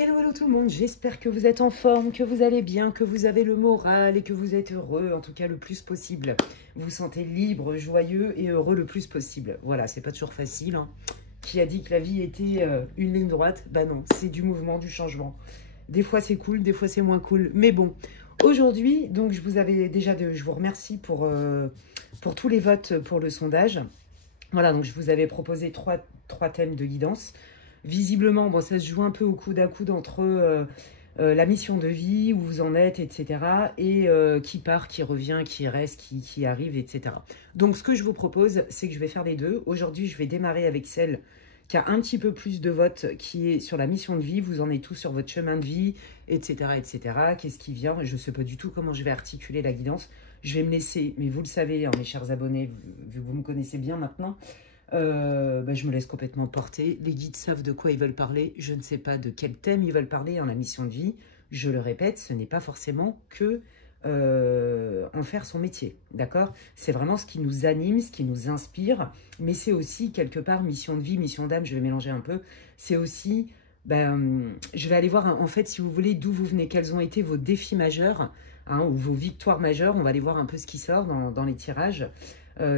Hello, hello tout le monde, j'espère que vous êtes en forme, que vous allez bien, que vous avez le moral et que vous êtes heureux, en tout cas le plus possible. Vous vous sentez libre, joyeux et heureux le plus possible. Voilà, c'est pas toujours facile, hein. Qui a dit que la vie était une ligne droite? Bah non, c'est du mouvement, du changement. Des fois c'est cool, des fois c'est moins cool, mais bon. Aujourd'hui, donc je vous remercie pour tous les votes pour le sondage. Voilà, donc je vous avais proposé trois thèmes de guidance. Visiblement, bon, ça se joue un peu au coude à coude entre la mission de vie, où vous en êtes, etc. Et qui part, qui revient, qui reste, qui arrive, etc. Donc, ce que je vous propose, c'est que je vais faire les deux. Aujourd'hui, je vais démarrer avec celle qui a un petit peu plus de votes, qui est sur la mission de vie. Vous en êtes tous sur votre chemin de vie, etc., etc. Qu'est-ce qui vient? Je ne sais pas du tout comment je vais articuler la guidance. Je vais me laisser, mais vous le savez, hein, mes chers abonnés, vu que vous me connaissez bien maintenant, je me laisse complètement porter. Les guides savent de quoi ils veulent parler. Je ne sais pas de quel thème ils veulent parler en la mission de vie. Je le répète, ce n'est pas forcément que en faire son métier, d'accord? C'est vraiment ce qui nous anime, ce qui nous inspire, mais c'est aussi quelque part mission de vie, mission d'âme, je vais mélanger un peu. C'est aussi, je vais aller voir en fait, si vous voulez, d'où vous venez, quels ont été vos défis majeurs, hein, ou vos victoires majeures. On va aller voir un peu ce qui sort dans les tirages.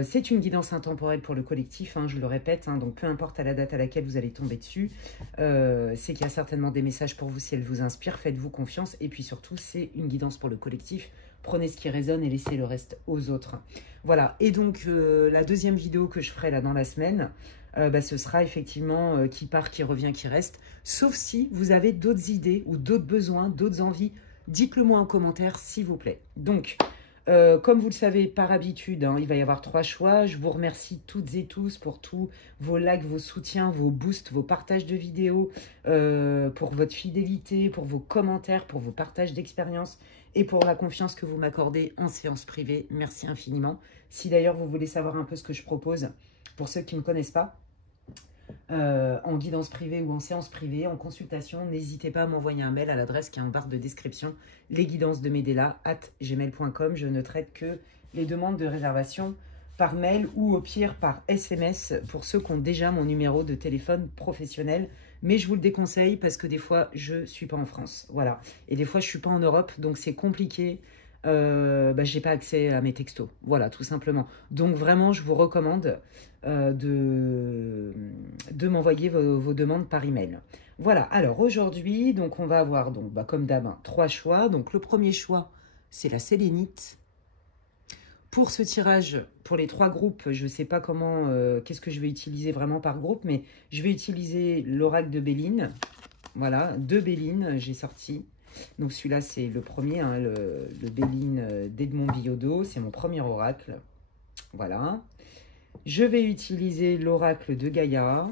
C'est une guidance intemporelle pour le collectif, hein, je le répète, hein, donc peu importe à la date à laquelle vous allez tomber dessus, c'est qu'il y a certainement des messages pour vous si elle vous inspire, faites-vous confiance, et puis surtout c'est une guidance pour le collectif, prenez ce qui résonne et laissez le reste aux autres. Voilà, et donc la deuxième vidéo que je ferai là dans la semaine, ce sera effectivement qui part, qui revient, qui reste, sauf si vous avez d'autres idées ou d'autres besoins, d'autres envies, dites-le moi en commentaire s'il vous plaît. Donc, comme vous le savez, par habitude, hein, il va y avoir 3 choix. Je vous remercie toutes et tous pour tous vos likes, vos soutiens, vos boosts, vos partages de vidéos, pour votre fidélité, pour vos commentaires, pour vos partages d'expérience et pour la confiance que vous m'accordez en séance privée. Merci infiniment. Si d'ailleurs vous voulez savoir un peu ce que je propose, pour ceux qui ne me connaissent pas, en guidance privée ou en séance privée, en consultation, n'hésitez pas à m'envoyer un mail à l'adresse qui est en barre de description, lesguidancesdemedela@gmail.com. Je ne traite que les demandes de réservation par mail ou au pire par SMS pour ceux qui ont déjà mon numéro de téléphone professionnel. Mais je vous le déconseille parce que des fois, je ne suis pas en France. Voilà. Et des fois, je ne suis pas en Europe, donc c'est compliqué. Je n'ai pas accès à mes textos. Voilà, tout simplement. Donc vraiment, je vous recommande de m'envoyer vos demandes par email. Voilà, alors aujourd'hui, donc on va avoir, donc, comme d'hab, 3 choix. Donc le premier choix, c'est la sélénite. Pour ce tirage, pour les 3 groupes, je ne sais pas comment, qu'est-ce que je vais utiliser vraiment par groupe, mais je vais utiliser l'oracle de Béline. Voilà, 2 Bélines, j'ai sorti. Donc celui-là, c'est le premier, hein, le Béline d'Edmond Billaudot. C'est mon premier oracle. Voilà. Je vais utiliser l'oracle de Gaïa.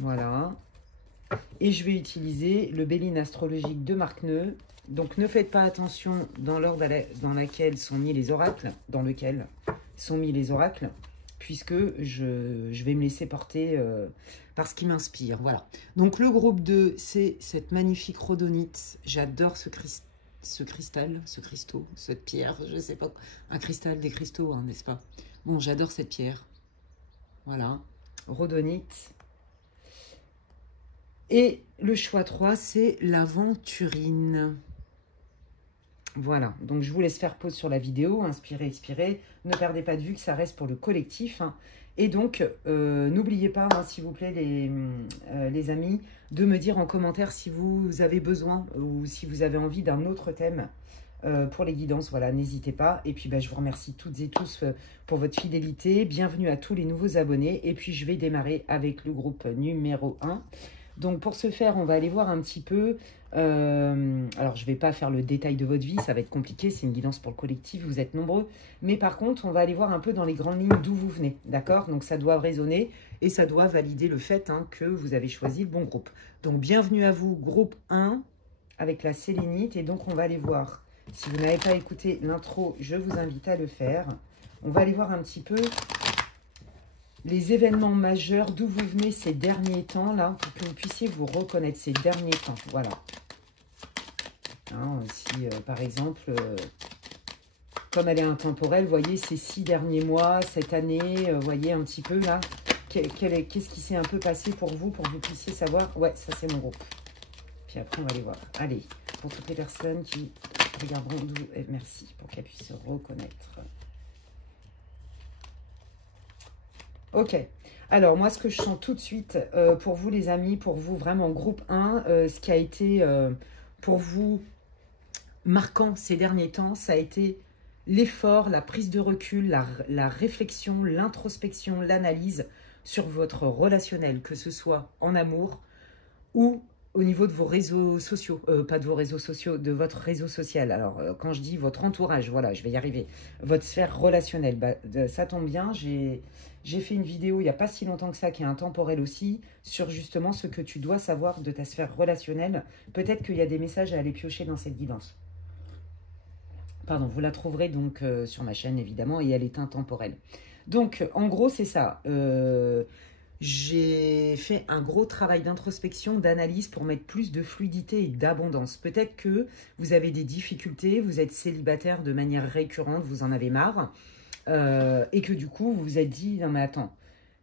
Voilà. Et je vais utiliser le Béline astrologique de Marc Neu. Donc ne faites pas attention dans l'ordre dans lequel sont mis les oracles, puisque je vais me laisser porter par ce qui m'inspire. Voilà. Donc le groupe 2, c'est cette magnifique rhodonite. J'adore ce cristal, ce cristaux, cette pierre, je ne sais pas. Un cristal, des cristaux, hein, n'est-ce pas? Bon, j'adore cette pierre. Voilà. Rhodonite. Et le choix 3, c'est l'aventurine. Voilà, donc je vous laisse faire pause sur la vidéo, inspirez, expirez, ne perdez pas de vue que ça reste pour le collectif. Hein. Et donc, n'oubliez pas, hein, s'il vous plaît, les amis, de me dire en commentaire si vous avez besoin ou si vous avez envie d'un autre thème pour les guidances. Voilà, n'hésitez pas. Et puis, je vous remercie toutes et tous pour votre fidélité. Bienvenue à tous les nouveaux abonnés. Et puis, je vais démarrer avec le groupe numéro 1. Donc, pour ce faire, on va aller voir un petit peu... alors, je ne vais pas faire le détail de votre vie, ça va être compliqué, c'est une guidance pour le collectif, vous êtes nombreux. Mais par contre, on va aller voir un peu dans les grandes lignes d'où vous venez, d'accord? Donc, ça doit résonner et ça doit valider le fait, hein, que vous avez choisi le bon groupe. Donc, bienvenue à vous, groupe 1, avec la sélénite. Et donc, on va aller voir, si vous n'avez pas écouté l'intro, je vous invite à le faire. On va aller voir un petit peu... les événements majeurs, d'où vous venez ces derniers temps, là, pour que vous puissiez vous reconnaître ces derniers temps. Voilà. Hein, si, par exemple, comme elle est intemporelle, vous voyez, ces 6 derniers mois, cette année, vous voyez un petit peu, là, Qu'est-ce qui s'est un peu passé pour que vous puissiez savoir. Ouais, ça c'est mon groupe. Puis après, on va aller voir. Allez, pour toutes les personnes qui regarderont d'où... Merci, pour qu'elles puissent se reconnaître. Ok. Alors, moi, ce que je sens tout de suite, pour vous, les amis, pour vous, vraiment, groupe 1, ce qui a été, pour vous, marquant ces derniers temps, ça a été l'effort, la prise de recul, la réflexion, l'introspection, l'analyse sur votre relationnel, que ce soit en amour ou au niveau de vos réseaux sociaux, pas de vos réseaux sociaux, de votre réseau social. Alors, quand je dis votre entourage, voilà, je vais y arriver. Votre sphère relationnelle, bah, ça tombe bien, j'ai fait une vidéo il n'y a pas si longtemps que ça, qui est intemporelle aussi, sur justement ce que tu dois savoir de ta sphère relationnelle. Peut-être qu'il y a des messages à aller piocher dans cette guidance. Pardon, vous la trouverez donc sur ma chaîne, évidemment, et elle est intemporelle. Donc, en gros, c'est ça. J'ai fait un gros travail d'introspection, d'analyse pour mettre plus de fluidité et d'abondance. Peut-être que vous avez des difficultés, vous êtes célibataire de manière récurrente, vous en avez marre, et que du coup, vous vous êtes dit, non mais attends,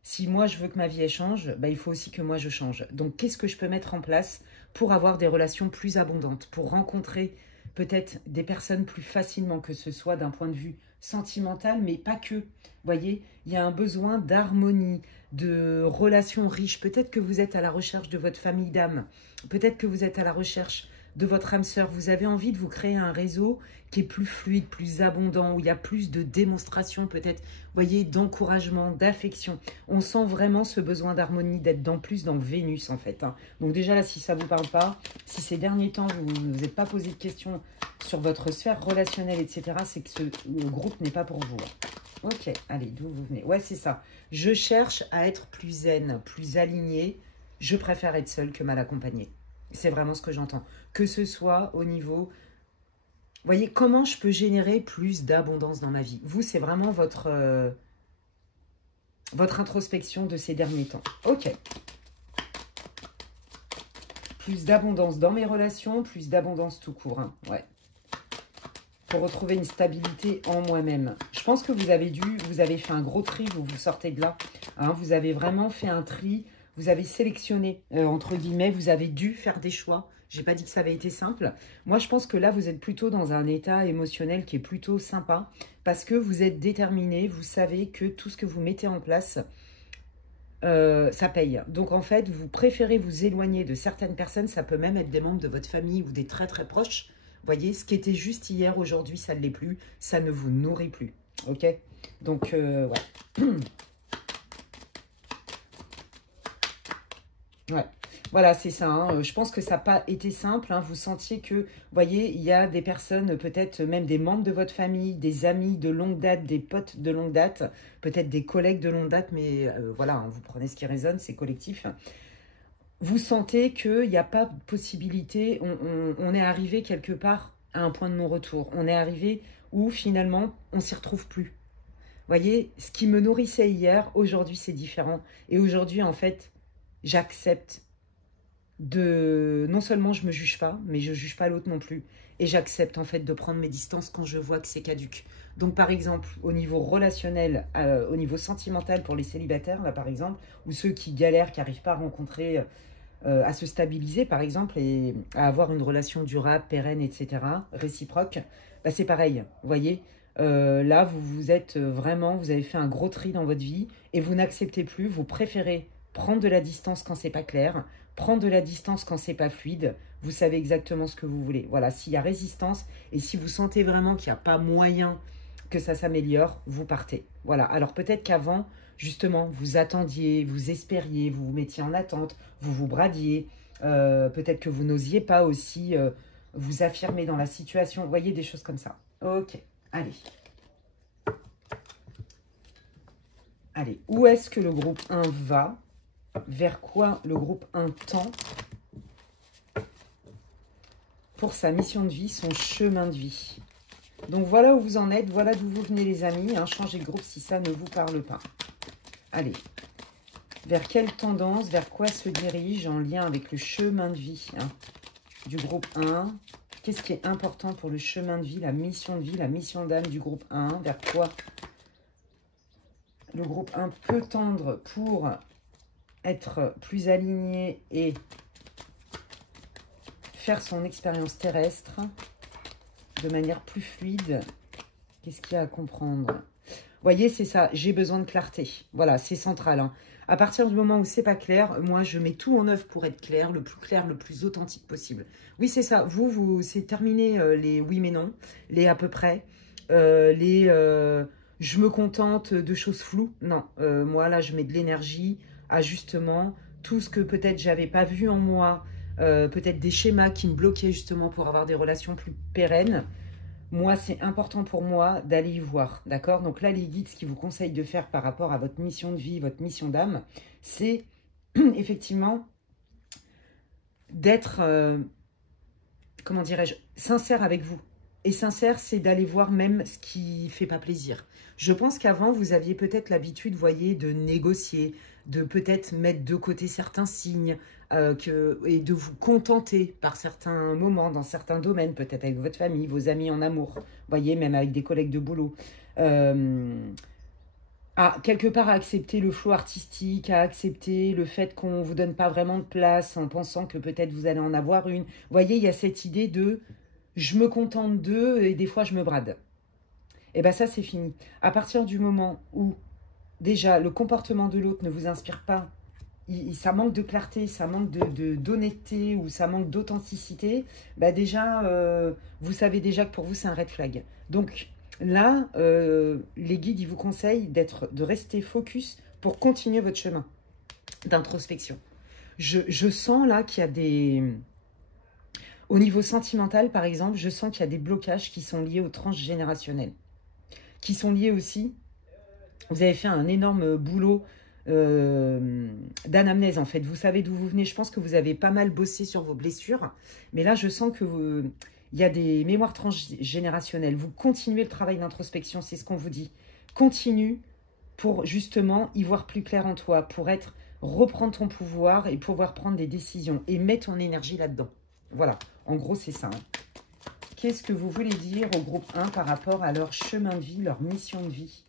si moi je veux que ma vie elle change, bah, il faut aussi que moi je change. Donc, qu'est-ce que je peux mettre en place pour avoir des relations plus abondantes, pour rencontrer peut-être des personnes plus facilement, que ce soit d'un point de vue sentimental, mais pas que. Vous voyez, il y a un besoin d'harmonie, de relations riches. Peut-être que vous êtes à la recherche de votre famille d'âme. Peut-être que vous êtes à la recherche de votre âme sœur. Vous avez envie de vous créer un réseau qui est plus fluide, plus abondant, où il y a plus de démonstration peut-être, vous voyez, d'encouragement, d'affection. On sent vraiment ce besoin d'harmonie, d'être plus dans Vénus en fait. Hein. Donc déjà là, si ça ne vous parle pas, si ces derniers temps, vous ne vous êtes pas posé de questions sur votre sphère relationnelle, etc., c'est que le groupe n'est pas pour vous. Ok, allez, d'où vous venez? Ouais, c'est ça. Je cherche à être plus zen, plus alignée. Je préfère être seule que mal accompagnée. C'est vraiment ce que j'entends. Que ce soit au niveau... Vous voyez, comment je peux générer plus d'abondance dans ma vie? Vous, c'est vraiment votre introspection de ces derniers temps. Ok. Plus d'abondance dans mes relations, plus d'abondance tout court. Hein. Ouais. Pour retrouver une stabilité en moi-même. Je pense que vous avez fait un gros tri, vous sortez de là. Hein, vous avez vraiment fait un tri, vous avez sélectionné, entre guillemets, vous avez dû faire des choix. Je n'ai pas dit que ça avait été simple. Moi, je pense que là, vous êtes plutôt dans un état émotionnel qui est plutôt sympa, parce que vous êtes déterminé, vous savez que tout ce que vous mettez en place, ça paye. Donc, en fait, vous préférez vous éloigner de certaines personnes, ça peut même être des membres de votre famille ou des très très proches. Voyez, ce qui était juste hier, aujourd'hui, ça ne l'est plus. Ça ne vous nourrit plus. Ok? Donc, ouais. Ouais. Voilà, c'est ça. Hein. Je pense que ça n'a pas été simple. Hein. Vous sentiez que, vous voyez, il y a des personnes, peut-être même des membres de votre famille, des amis de longue date, des potes de longue date, peut-être des collègues de longue date, mais voilà, hein, vous prenez ce qui résonne, c'est collectif. Vous sentez qu'il n'y a pas de possibilité, on est arrivé quelque part à un point de non-retour. On est arrivé où finalement, on ne s'y retrouve plus. Vous voyez, ce qui me nourrissait hier, aujourd'hui c'est différent. Et aujourd'hui, en fait, j'accepte de... Non seulement je ne me juge pas, mais je ne juge pas l'autre non plus. Et j'accepte en fait de prendre mes distances quand je vois que c'est caduque. Donc par exemple, au niveau relationnel, au niveau sentimental pour les célibataires, là par exemple, ou ceux qui galèrent, qui n'arrivent pas à rencontrer... à se stabiliser, par exemple, et à avoir une relation durable, pérenne, etc., réciproque, bah, c'est pareil, vous voyez. Là, vous êtes vraiment, vous avez fait un gros tri dans votre vie et vous n'acceptez plus, vous préférez prendre de la distance quand c'est pas clair, prendre de la distance quand c'est pas fluide, vous savez exactement ce que vous voulez. Voilà, s'il y a résistance et si vous sentez vraiment qu'il n'y a pas moyen que ça s'améliore, vous partez. Voilà, alors peut-être qu'avant, justement, vous attendiez, vous espériez, vous vous mettiez en attente, vous vous bradiez, peut-être que vous n'osiez pas aussi vous affirmer dans la situation, vous voyez, des choses comme ça. Ok, allez. Allez, où est-ce que le groupe 1 va? Vers quoi le groupe 1 tend pour sa mission de vie, son chemin de vie? Donc voilà où vous en êtes, voilà d'où vous venez les amis. Hein, changez de groupe si ça ne vous parle pas. Allez, vers quelle tendance, vers quoi se dirige en lien avec le chemin de vie du groupe 1? Qu'est-ce qui est important pour le chemin de vie, la mission d'âme du groupe 1? Vers quoi le groupe 1 peut tendre pour être plus aligné et faire son expérience terrestre de manière plus fluide. Qu'est-ce qu'il y a à comprendre? Vous voyez, c'est ça, j'ai besoin de clarté. Voilà, c'est central. Hein. À partir du moment où c'est pas clair, moi, je mets tout en œuvre pour être clair, le plus authentique possible. Oui, c'est ça. C'est terminé les oui mais non, les à peu près, je me contente de choses floues. Non, moi, là, je mets de l'énergie, ajustement, tout ce que peut-être j'avais pas vu en moi, peut-être des schémas qui me bloquaient justement pour avoir des relations plus pérennes. Moi, c'est important pour moi d'aller y voir, d'accord? Donc là, les guides, ce qu'ils vous conseillent de faire par rapport à votre mission de vie, votre mission d'âme, c'est effectivement d'être, comment dirais-je, sincère avec vous. Et sincère, c'est d'aller voir même ce qui ne fait pas plaisir. Je pense qu'avant, vous aviez peut-être l'habitude, vous voyez, de négocier, de peut-être mettre de côté certains signes et de vous contenter par certains moments, dans certains domaines, peut-être avec votre famille, vos amis en amour, vous voyez, même avec des collègues de boulot. Quelque part, à accepter le flot artistique, à accepter le fait qu'on ne vous donne pas vraiment de place en pensant que peut-être vous allez en avoir une. Vous voyez, il y a cette idée de « je me contente d'eux et des fois je me brade ». Et bien ça, c'est fini. À partir du moment où, déjà, le comportement de l'autre ne vous inspire pas, ça manque de clarté, ça manque d'honnêteté ou ça manque d'authenticité, bah déjà, vous savez déjà que pour vous, c'est un red flag. Donc là, les guides, ils vous conseillent de rester focus pour continuer votre chemin d'introspection. Je sens là qu'il y a des... Au niveau sentimental, par exemple, je sens qu'il y a des blocages qui sont liés au transgénérationnel, qui sont liés aussi... Vous avez fait un énorme boulot d'anamnèse, en fait. Vous savez d'où vous venez. Je pense que vous avez pas mal bossé sur vos blessures. Mais là, je sens que il y a des mémoires transgénérationnelles. Vous continuez le travail d'introspection, c'est ce qu'on vous dit. Continue pour justement y voir plus clair en toi, pour reprendre ton pouvoir et pouvoir prendre des décisions. Et mettre ton énergie là-dedans. Voilà, en gros, c'est ça. Hein. Qu'est-ce que vous voulez dire au groupe 1 par rapport à leur chemin de vie, leur mission de vie?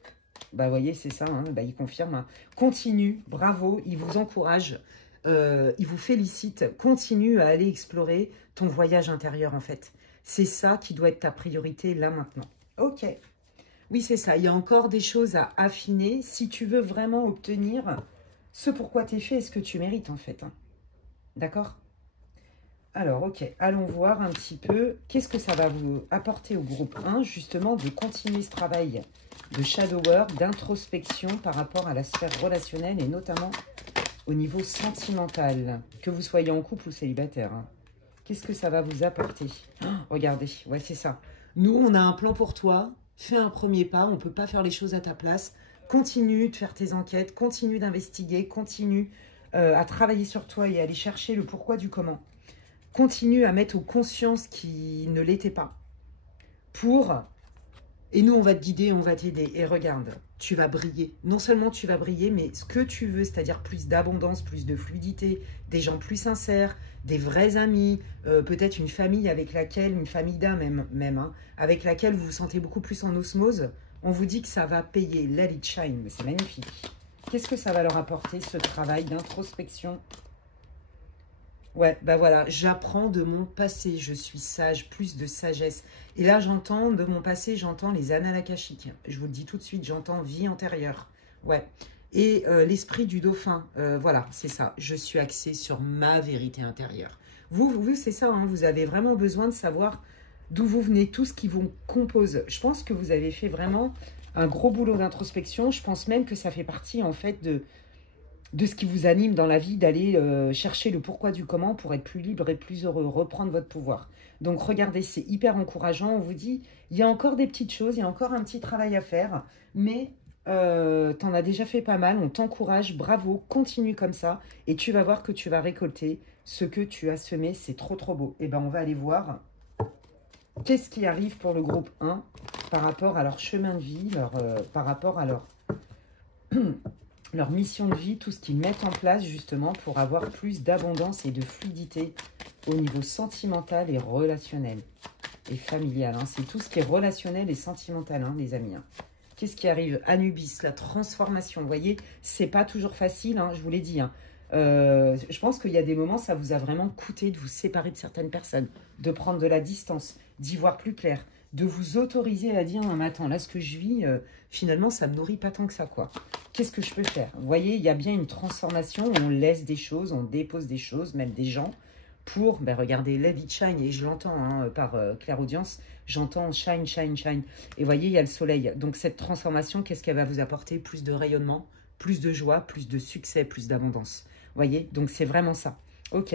Bah, vous voyez, c'est ça, hein, bah, il confirme. Hein. Continue, bravo, il vous encourage, il vous félicite. Continue à aller explorer ton voyage intérieur, en fait. C'est ça qui doit être ta priorité, là, maintenant. Ok. Oui, c'est ça. Il y a encore des choses à affiner si tu veux vraiment obtenir ce pourquoi tu es fait et ce que tu mérites, en fait. Hein. D'accord ? Alors, ok, allons voir un petit peu qu'est-ce que ça va vous apporter au groupe 1, justement, de continuer ce travail de shadow work, d'introspection par rapport à la sphère relationnelle et notamment au niveau sentimental, que vous soyez en couple ou célibataire. Hein. Qu'est-ce que ça va vous apporter? Regardez, ouais, c'est ça. Nous, on a un plan pour toi, fais un premier pas, on ne peut pas faire les choses à ta place. Continue de faire tes enquêtes, continue d'investiguer, continue à travailler sur toi et à aller chercher le pourquoi du comment. Continue à mettre aux consciences qui ne l'étaient pas. Et nous, on va te guider, on va t'aider. Et regarde, tu vas briller. Non seulement tu vas briller, mais ce que tu veux, c'est-à-dire plus d'abondance, plus de fluidité, des gens plus sincères, des vrais amis, peut-être une famille avec laquelle, une famille d'âme même hein, avec laquelle vous vous sentez beaucoup plus en osmose. On vous dit que ça va payer. Let it shine, mais c'est magnifique. Qu'est-ce que ça va leur apporter, ce travail d'introspection? Ouais, bah voilà, j'apprends de mon passé, je suis sage, plus de sagesse. Et là, j'entends de mon passé, j'entends les annales akashiques. Je vous le dis tout de suite, j'entends vie antérieure. Ouais. Et l'esprit du dauphin, voilà, c'est ça. Je suis axée sur ma vérité intérieure. Vous c'est ça, hein, vous avez vraiment besoin de savoir d'où vous venez, tout ce qui vous compose. Je pense que vous avez fait vraiment un gros boulot d'introspection. Je pense même que ça fait partie, en fait, de ce qui vous anime dans la vie, d'aller chercher le pourquoi du comment pour être plus libre et plus heureux, reprendre votre pouvoir. Donc regardez, c'est hyper encourageant, on vous dit, il y a encore des petites choses, il y a encore un petit travail à faire, mais t'en as déjà fait pas mal, on t'encourage, bravo, continue comme ça, et tu vas voir que tu vas récolter ce que tu as semé, c'est trop trop beau. Et bien on va aller voir qu'est-ce qui arrive pour le groupe 1 par rapport à leur chemin de vie, par rapport à leur mission de vie, tout ce qu'ils mettent en place justement pour avoir plus d'abondance et de fluidité au niveau sentimental et relationnel et familial. Hein. C'est tout ce qui est relationnel et sentimental, hein, les amis. Hein. Qu'est-ce qui arrive? Anubis, la transformation. Vous voyez, c'est pas toujours facile, hein, je vous l'ai dit. Hein. Je pense qu'il y a des moments, ça vous a vraiment coûté de vous séparer de certaines personnes, de prendre de la distance, d'y voir plus clair, de vous autoriser à dire, non, mais attends, là, ce que je vis, finalement, ça me nourrit pas tant que ça, quoi. Qu'est-ce que je peux faire? Vous voyez, il y a bien une transformation, on laisse des choses, on dépose des choses, même des gens, pour, ben regardez, Let It Shine, et je l'entends hein, par clairaudience, j'entends shine, shine, shine. Et vous voyez, il y a le soleil. Donc cette transformation, qu'est-ce qu'elle va vous apporter? Plus de rayonnement, plus de joie, plus de succès, plus d'abondance. Vous voyez, donc c'est vraiment ça. Ok.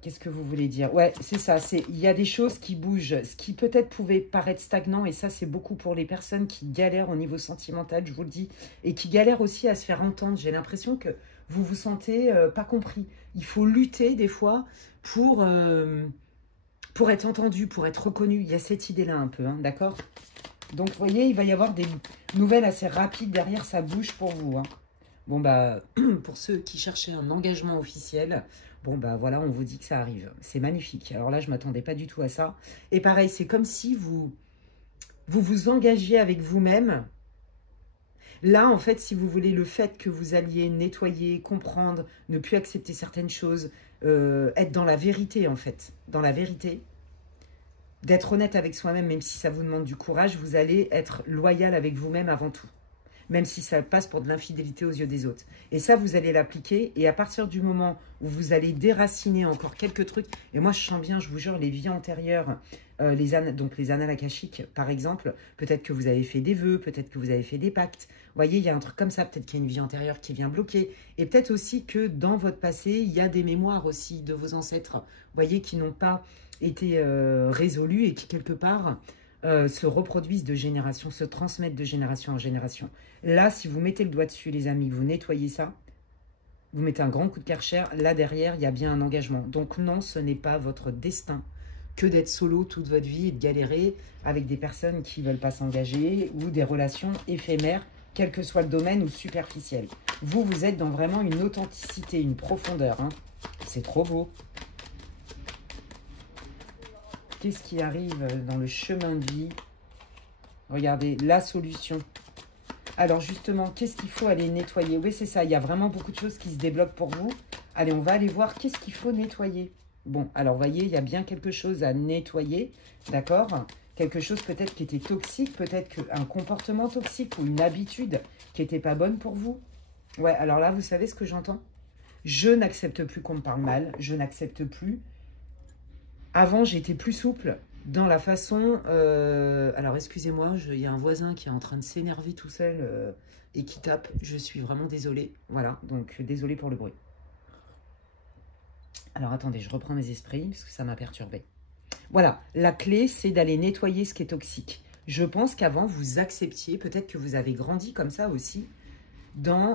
Qu'est-ce que vous voulez dire? Ouais, c'est ça. Il y a des choses qui bougent. Ce qui peut-être pouvait paraître stagnant, et ça, c'est beaucoup pour les personnes qui galèrent au niveau sentimental, je vous le dis, et qui galèrent aussi à se faire entendre. J'ai l'impression que vous vous sentez pas compris. Il faut lutter des fois pour être entendu, pour être reconnu. Il y a cette idée-là un peu, hein, d'accord? Donc, vous voyez, il va y avoir des nouvelles assez rapides derrière, ça bouge pour vous. Hein. Bon, bah, pour ceux qui cherchaient un engagement officiel, bon, bah, voilà, on vous dit que ça arrive. C'est magnifique. Alors là, je ne m'attendais pas du tout à ça. Et pareil, c'est comme si vous vous engagiez avec vous-même. Là, en fait, si vous voulez, le fait que vous alliez nettoyer, comprendre, ne plus accepter certaines choses, être dans la vérité, en fait, dans la vérité, d'être honnête avec soi-même, même si ça vous demande du courage, vous allez être loyal avec vous-même avant tout. Même si ça passe pour de l'infidélité aux yeux des autres. Et ça, vous allez l'appliquer. Et à partir du moment où vous allez déraciner encore quelques trucs, et moi, je sens bien, je vous jure, les vies antérieures, donc les annales akashiques, par exemple, peut-être que vous avez fait des vœux, peut-être que vous avez fait des pactes. Vous voyez, il y a un truc comme ça, peut-être qu'il y a une vie antérieure qui vient bloquer. Et peut-être aussi que dans votre passé, il y a des mémoires aussi de vos ancêtres, vous voyez, qui n'ont pas été résolues et qui, quelque part, se reproduisent de génération, se transmettent de génération en génération. Là, si vous mettez le doigt dessus, les amis, vous nettoyez ça, vous mettez un grand coup de Karcher, là derrière, il y a bien un engagement. Donc non, ce n'est pas votre destin que d'être solo toute votre vie et de galérer avec des personnes qui ne veulent pas s'engager ou des relations éphémères, quel que soit le domaine ou superficiel. Vous, vous êtes dans vraiment une authenticité, une profondeur. Hein. C'est trop beau. Qu'est-ce qui arrive dans le chemin de vie? Regardez, la solution. Alors justement, qu'est-ce qu'il faut aller nettoyer? Oui, c'est ça, il y a vraiment beaucoup de choses qui se débloquent pour vous. Allez, on va aller voir qu'est-ce qu'il faut nettoyer. Bon, alors vous voyez, il y a bien quelque chose à nettoyer, d'accord? Quelque chose peut-être qui était toxique, peut-être qu'un comportement toxique ou une habitude qui n'était pas bonne pour vous. Ouais, alors là, vous savez ce que j'entends? Je n'accepte plus qu'on me parle mal, je n'accepte plus. Avant, j'étais plus souple dans la façon... alors, excusez-moi, il y a un voisin qui est en train de s'énerver tout seul et qui tape. Je suis vraiment désolée. Voilà, donc désolée pour le bruit. Alors, attendez, je reprends mes esprits parce que ça m'a perturbée. Voilà, la clé, c'est d'aller nettoyer ce qui est toxique. Je pense qu'avant, vous acceptiez, peut-être que vous avez grandi comme ça aussi,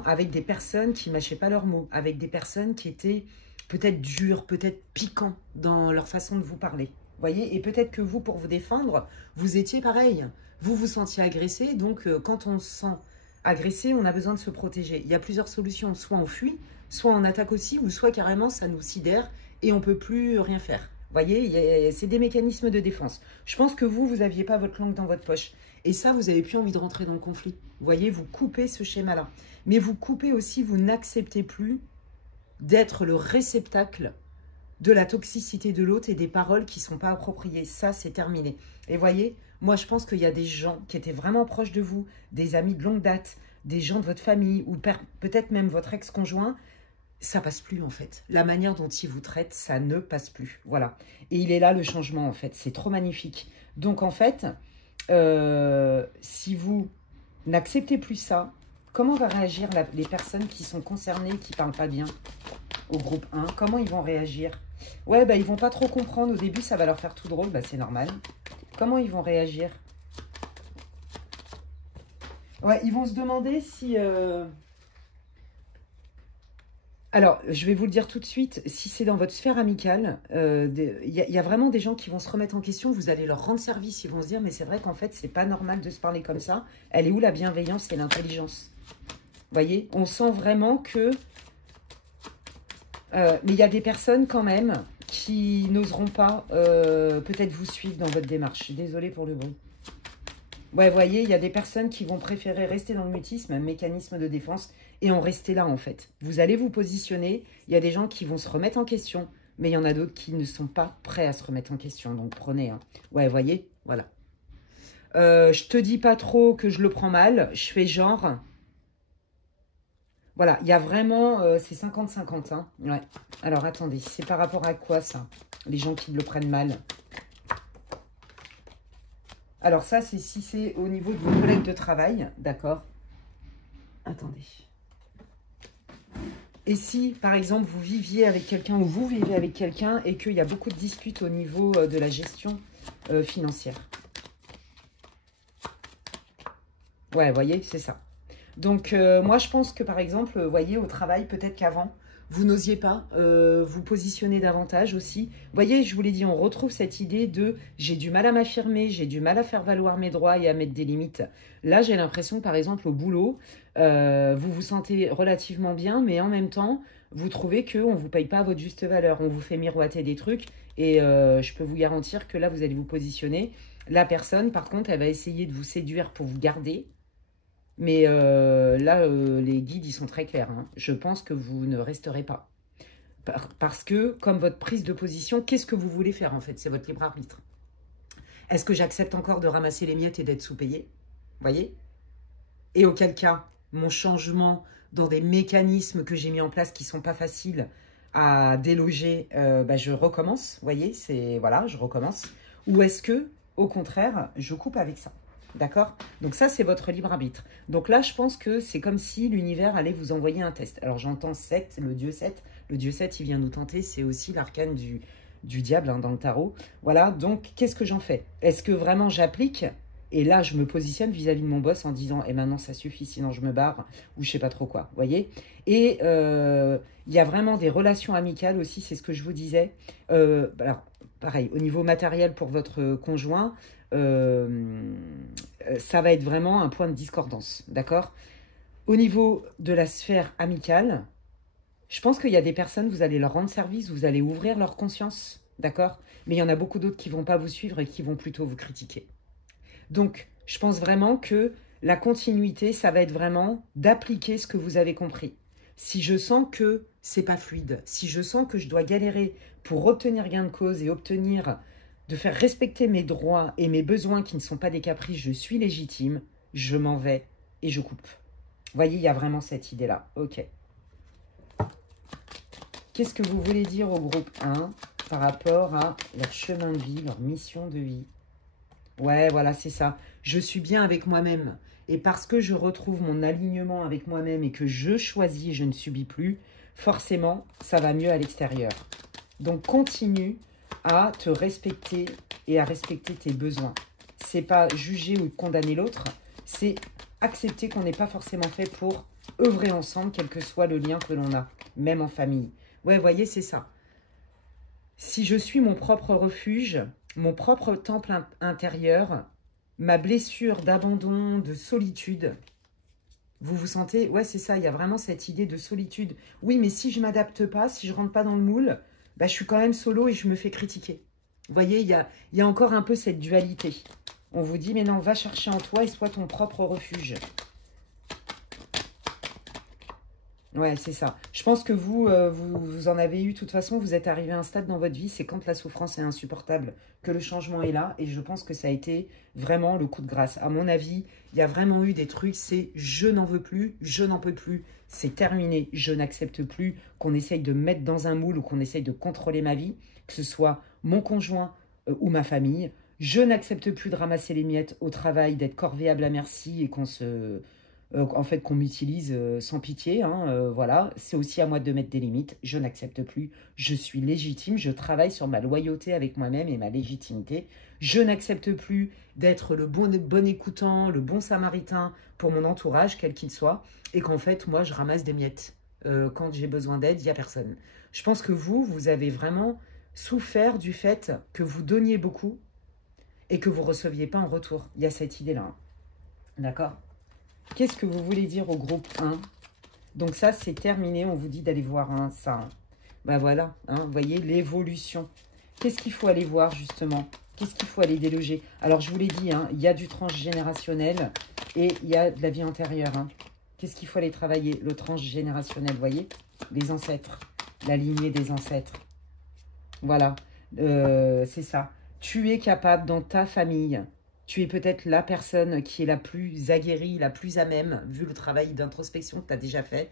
avec des personnes qui ne mâchaient pas leurs mots, avec des personnes qui étaient... peut-être dur, peut-être piquant dans leur façon de vous parler. Vous voyez? Et peut-être que vous, pour vous défendre, vous étiez pareil. Vous vous sentiez agressé. Donc, quand on se sent agressé, on a besoin de se protéger. Il y a plusieurs solutions. Soit on fuit, soit on attaque aussi, ou soit carrément, ça nous sidère et on ne peut plus rien faire. Vous voyez? C'est des mécanismes de défense. Je pense que vous n'aviez pas votre langue dans votre poche. Et ça, vous n'avez plus envie de rentrer dans le conflit. Vous voyez? Vous coupez ce schéma-là. Mais vous coupez aussi, vous n'acceptez plus d'être le réceptacle de la toxicité de l'autre et des paroles qui ne sont pas appropriées. Ça, c'est terminé. Et voyez, moi, je pense qu'il y a des gens qui étaient vraiment proches de vous, des amis de longue date, des gens de votre famille ou peut-être même votre ex-conjoint, ça passe plus, en fait. La manière dont ils vous traitent, ça ne passe plus. Voilà. Et il est là, le changement, en fait. C'est trop magnifique. Donc, en fait, si vous n'acceptez plus ça, comment vont réagir les personnes qui sont concernées, qui ne parlent pas bien au groupe 1? Comment ils vont réagir? Ouais, bah, ils vont pas trop comprendre. Au début, ça va leur faire tout drôle. Bah, c'est normal. Comment ils vont réagir? Ouais, ils vont se demander si... Alors, je vais vous le dire tout de suite. Si c'est dans votre sphère amicale, il y a vraiment des gens qui vont se remettre en question. Vous allez leur rendre service. Ils vont se dire, mais c'est vrai qu'en fait, c'est pas normal de se parler comme ça. Elle est où la bienveillance et l'intelligence? Vous voyez, on sent vraiment que... mais il y a des personnes quand même qui n'oseront pas peut-être vous suivre dans votre démarche. Je suis désolée pour le bruit. Ouais, vous voyez, il y a des personnes qui vont préférer rester dans le mutisme, un mécanisme de défense, et en rester là, en fait. Vous allez vous positionner, il y a des gens qui vont se remettre en question, mais il y en a d'autres qui ne sont pas prêts à se remettre en question, donc prenez. Hein. Ouais, vous voyez, voilà. Je te dis pas trop que je le prends mal, je fais genre... Voilà, il y a vraiment... c'est 50-50, hein. Ouais. Alors, attendez, c'est par rapport à quoi, ça? Les gens qui le prennent mal. Alors ça, c'est si c'est au niveau de vos collègues de travail, d'accord? Attendez. Et si, par exemple, vous viviez avec quelqu'un ou vous vivez avec quelqu'un et qu'il y a beaucoup de disputes au niveau de la gestion financière. Ouais, vous voyez, c'est ça. Donc, moi, je pense que, par exemple, vous voyez, au travail, peut-être qu'avant, vous n'osiez pas vous positionner davantage aussi. Vous voyez, je vous l'ai dit, on retrouve cette idée de « j'ai du mal à m'affirmer, j'ai du mal à faire valoir mes droits et à mettre des limites ». Là, j'ai l'impression que, par exemple, au boulot, vous vous sentez relativement bien, mais en même temps, vous trouvez qu'on ne vous paye pas à votre juste valeur. On vous fait miroiter des trucs et je peux vous garantir que là, vous allez vous positionner. La personne, par contre, elle va essayer de vous séduire pour vous garder. Mais là, les guides, ils sont très clairs. Hein. Je pense que vous ne resterez pas. Parce que, comme votre prise de position, qu'est-ce que vous voulez faire, en fait? C'est votre libre arbitre. Est-ce que j'accepte encore de ramasser les miettes et d'être sous-payé? Vous voyez? Et auquel cas, mon changement dans des mécanismes que j'ai mis en place qui ne sont pas faciles à déloger, je recommence. Vous voyez? Voilà, je recommence. Ou est-ce que, au contraire, je coupe avec ça? D'accord? Donc ça, c'est votre libre arbitre. Donc là, je pense que c'est comme si l'univers allait vous envoyer un test. Alors j'entends 7, le dieu 7. Le dieu 7, il vient nous tenter. C'est aussi l'arcane du diable hein, dans le tarot. Voilà, donc qu'est-ce que j'en fais? Est-ce que vraiment j'applique? Et là, je me positionne vis-à-vis de mon boss en disant « Et maintenant, ça suffit, sinon je me barre. » Ou je sais pas trop quoi, vous voyez? Et il y a vraiment des relations amicales aussi, c'est ce que je vous disais. Alors, pareil, au niveau matériel pour votre conjoint, ça va être vraiment un point de discordance, d'accord? Au niveau de la sphère amicale, je pense qu'il y a des personnes, vous allez leur rendre service, vous allez ouvrir leur conscience, d'accord? Mais il y en a beaucoup d'autres qui ne vont pas vous suivre et qui vont plutôt vous critiquer. Donc, je pense vraiment que la continuité, ça va être vraiment d'appliquer ce que vous avez compris. Si je sens que c'est pas fluide, si je sens que je dois galérer pour obtenir gain de cause et de faire respecter mes droits et mes besoins qui ne sont pas des caprices, je suis légitime, je m'en vais et je coupe. Vous voyez, il y a vraiment cette idée-là. Ok. Qu'est-ce que vous voulez dire au groupe 1 par rapport à leur chemin de vie, leur mission de vie? Ouais, voilà, c'est ça. Je suis bien avec moi-même. Et parce que je retrouve mon alignement avec moi-même et que je choisis et je ne subis plus, forcément, ça va mieux à l'extérieur. Donc, continue à te respecter et à respecter tes besoins. C'est pas juger ou condamner l'autre, c'est accepter qu'on n'est pas forcément fait pour œuvrer ensemble, quel que soit le lien que l'on a, même en famille. Ouais, vous voyez, c'est ça. Si je suis mon propre refuge, mon propre temple intérieur, ma blessure d'abandon, de solitude, vous vous sentez... Ouais, c'est ça, il y a vraiment cette idée de solitude. Oui, mais si je ne m'adapte pas, si je ne rentre pas dans le moule, je suis quand même solo et je me fais critiquer. Vous voyez, il y a encore un peu cette dualité. On vous dit, mais non, va chercher en toi et sois ton propre refuge. Ouais, c'est ça. Je pense que vous en avez eu, de toute façon, vous êtes arrivé à un stade dans votre vie, c'est quand la souffrance est insupportable que le changement est là. Et je pense que ça a été vraiment le coup de grâce. À mon avis, il y a vraiment eu des trucs, c'est je n'en veux plus, je n'en peux plus, c'est terminé, je n'accepte plus qu'on essaye de me mettre dans un moule ou qu'on essaye de contrôler ma vie, que ce soit mon conjoint ou ma famille. Je n'accepte plus de ramasser les miettes au travail, d'être corvéable à merci et qu'on se... en fait, qu'on m'utilise sans pitié, hein, voilà. C'est aussi à moi de mettre des limites. Je n'accepte plus. Je suis légitime. Je travaille sur ma loyauté avec moi-même et ma légitimité. Je n'accepte plus d'être le bon écoutant, le bon samaritain pour mon entourage, quel qu'il soit. Et qu'en fait, moi, je ramasse des miettes. Quand j'ai besoin d'aide, il n'y a personne. Je pense que vous avez vraiment souffert du fait que vous donniez beaucoup et que vous ne receviez pas en retour. Il y a cette idée-là. Hein. D'accord ? Qu'est-ce que vous voulez dire au groupe 1? Donc ça, c'est terminé. On vous dit d'aller voir ça. Bah voilà, hein, vous voyez, l'évolution. Qu'est-ce qu'il faut aller voir, justement? Qu'est-ce qu'il faut aller déloger? Alors, je vous l'ai dit, hein, il y a du transgénérationnel et il y a de la vie antérieure. Hein. Qu'est-ce qu'il faut aller travailler? Le transgénérationnel, vous voyez? Les ancêtres, la lignée des ancêtres. Voilà, c'est ça. Tu es capable dans ta famille, tu es peut-être la personne qui est la plus aguerrie, la plus à même, vu le travail d'introspection que tu as déjà fait,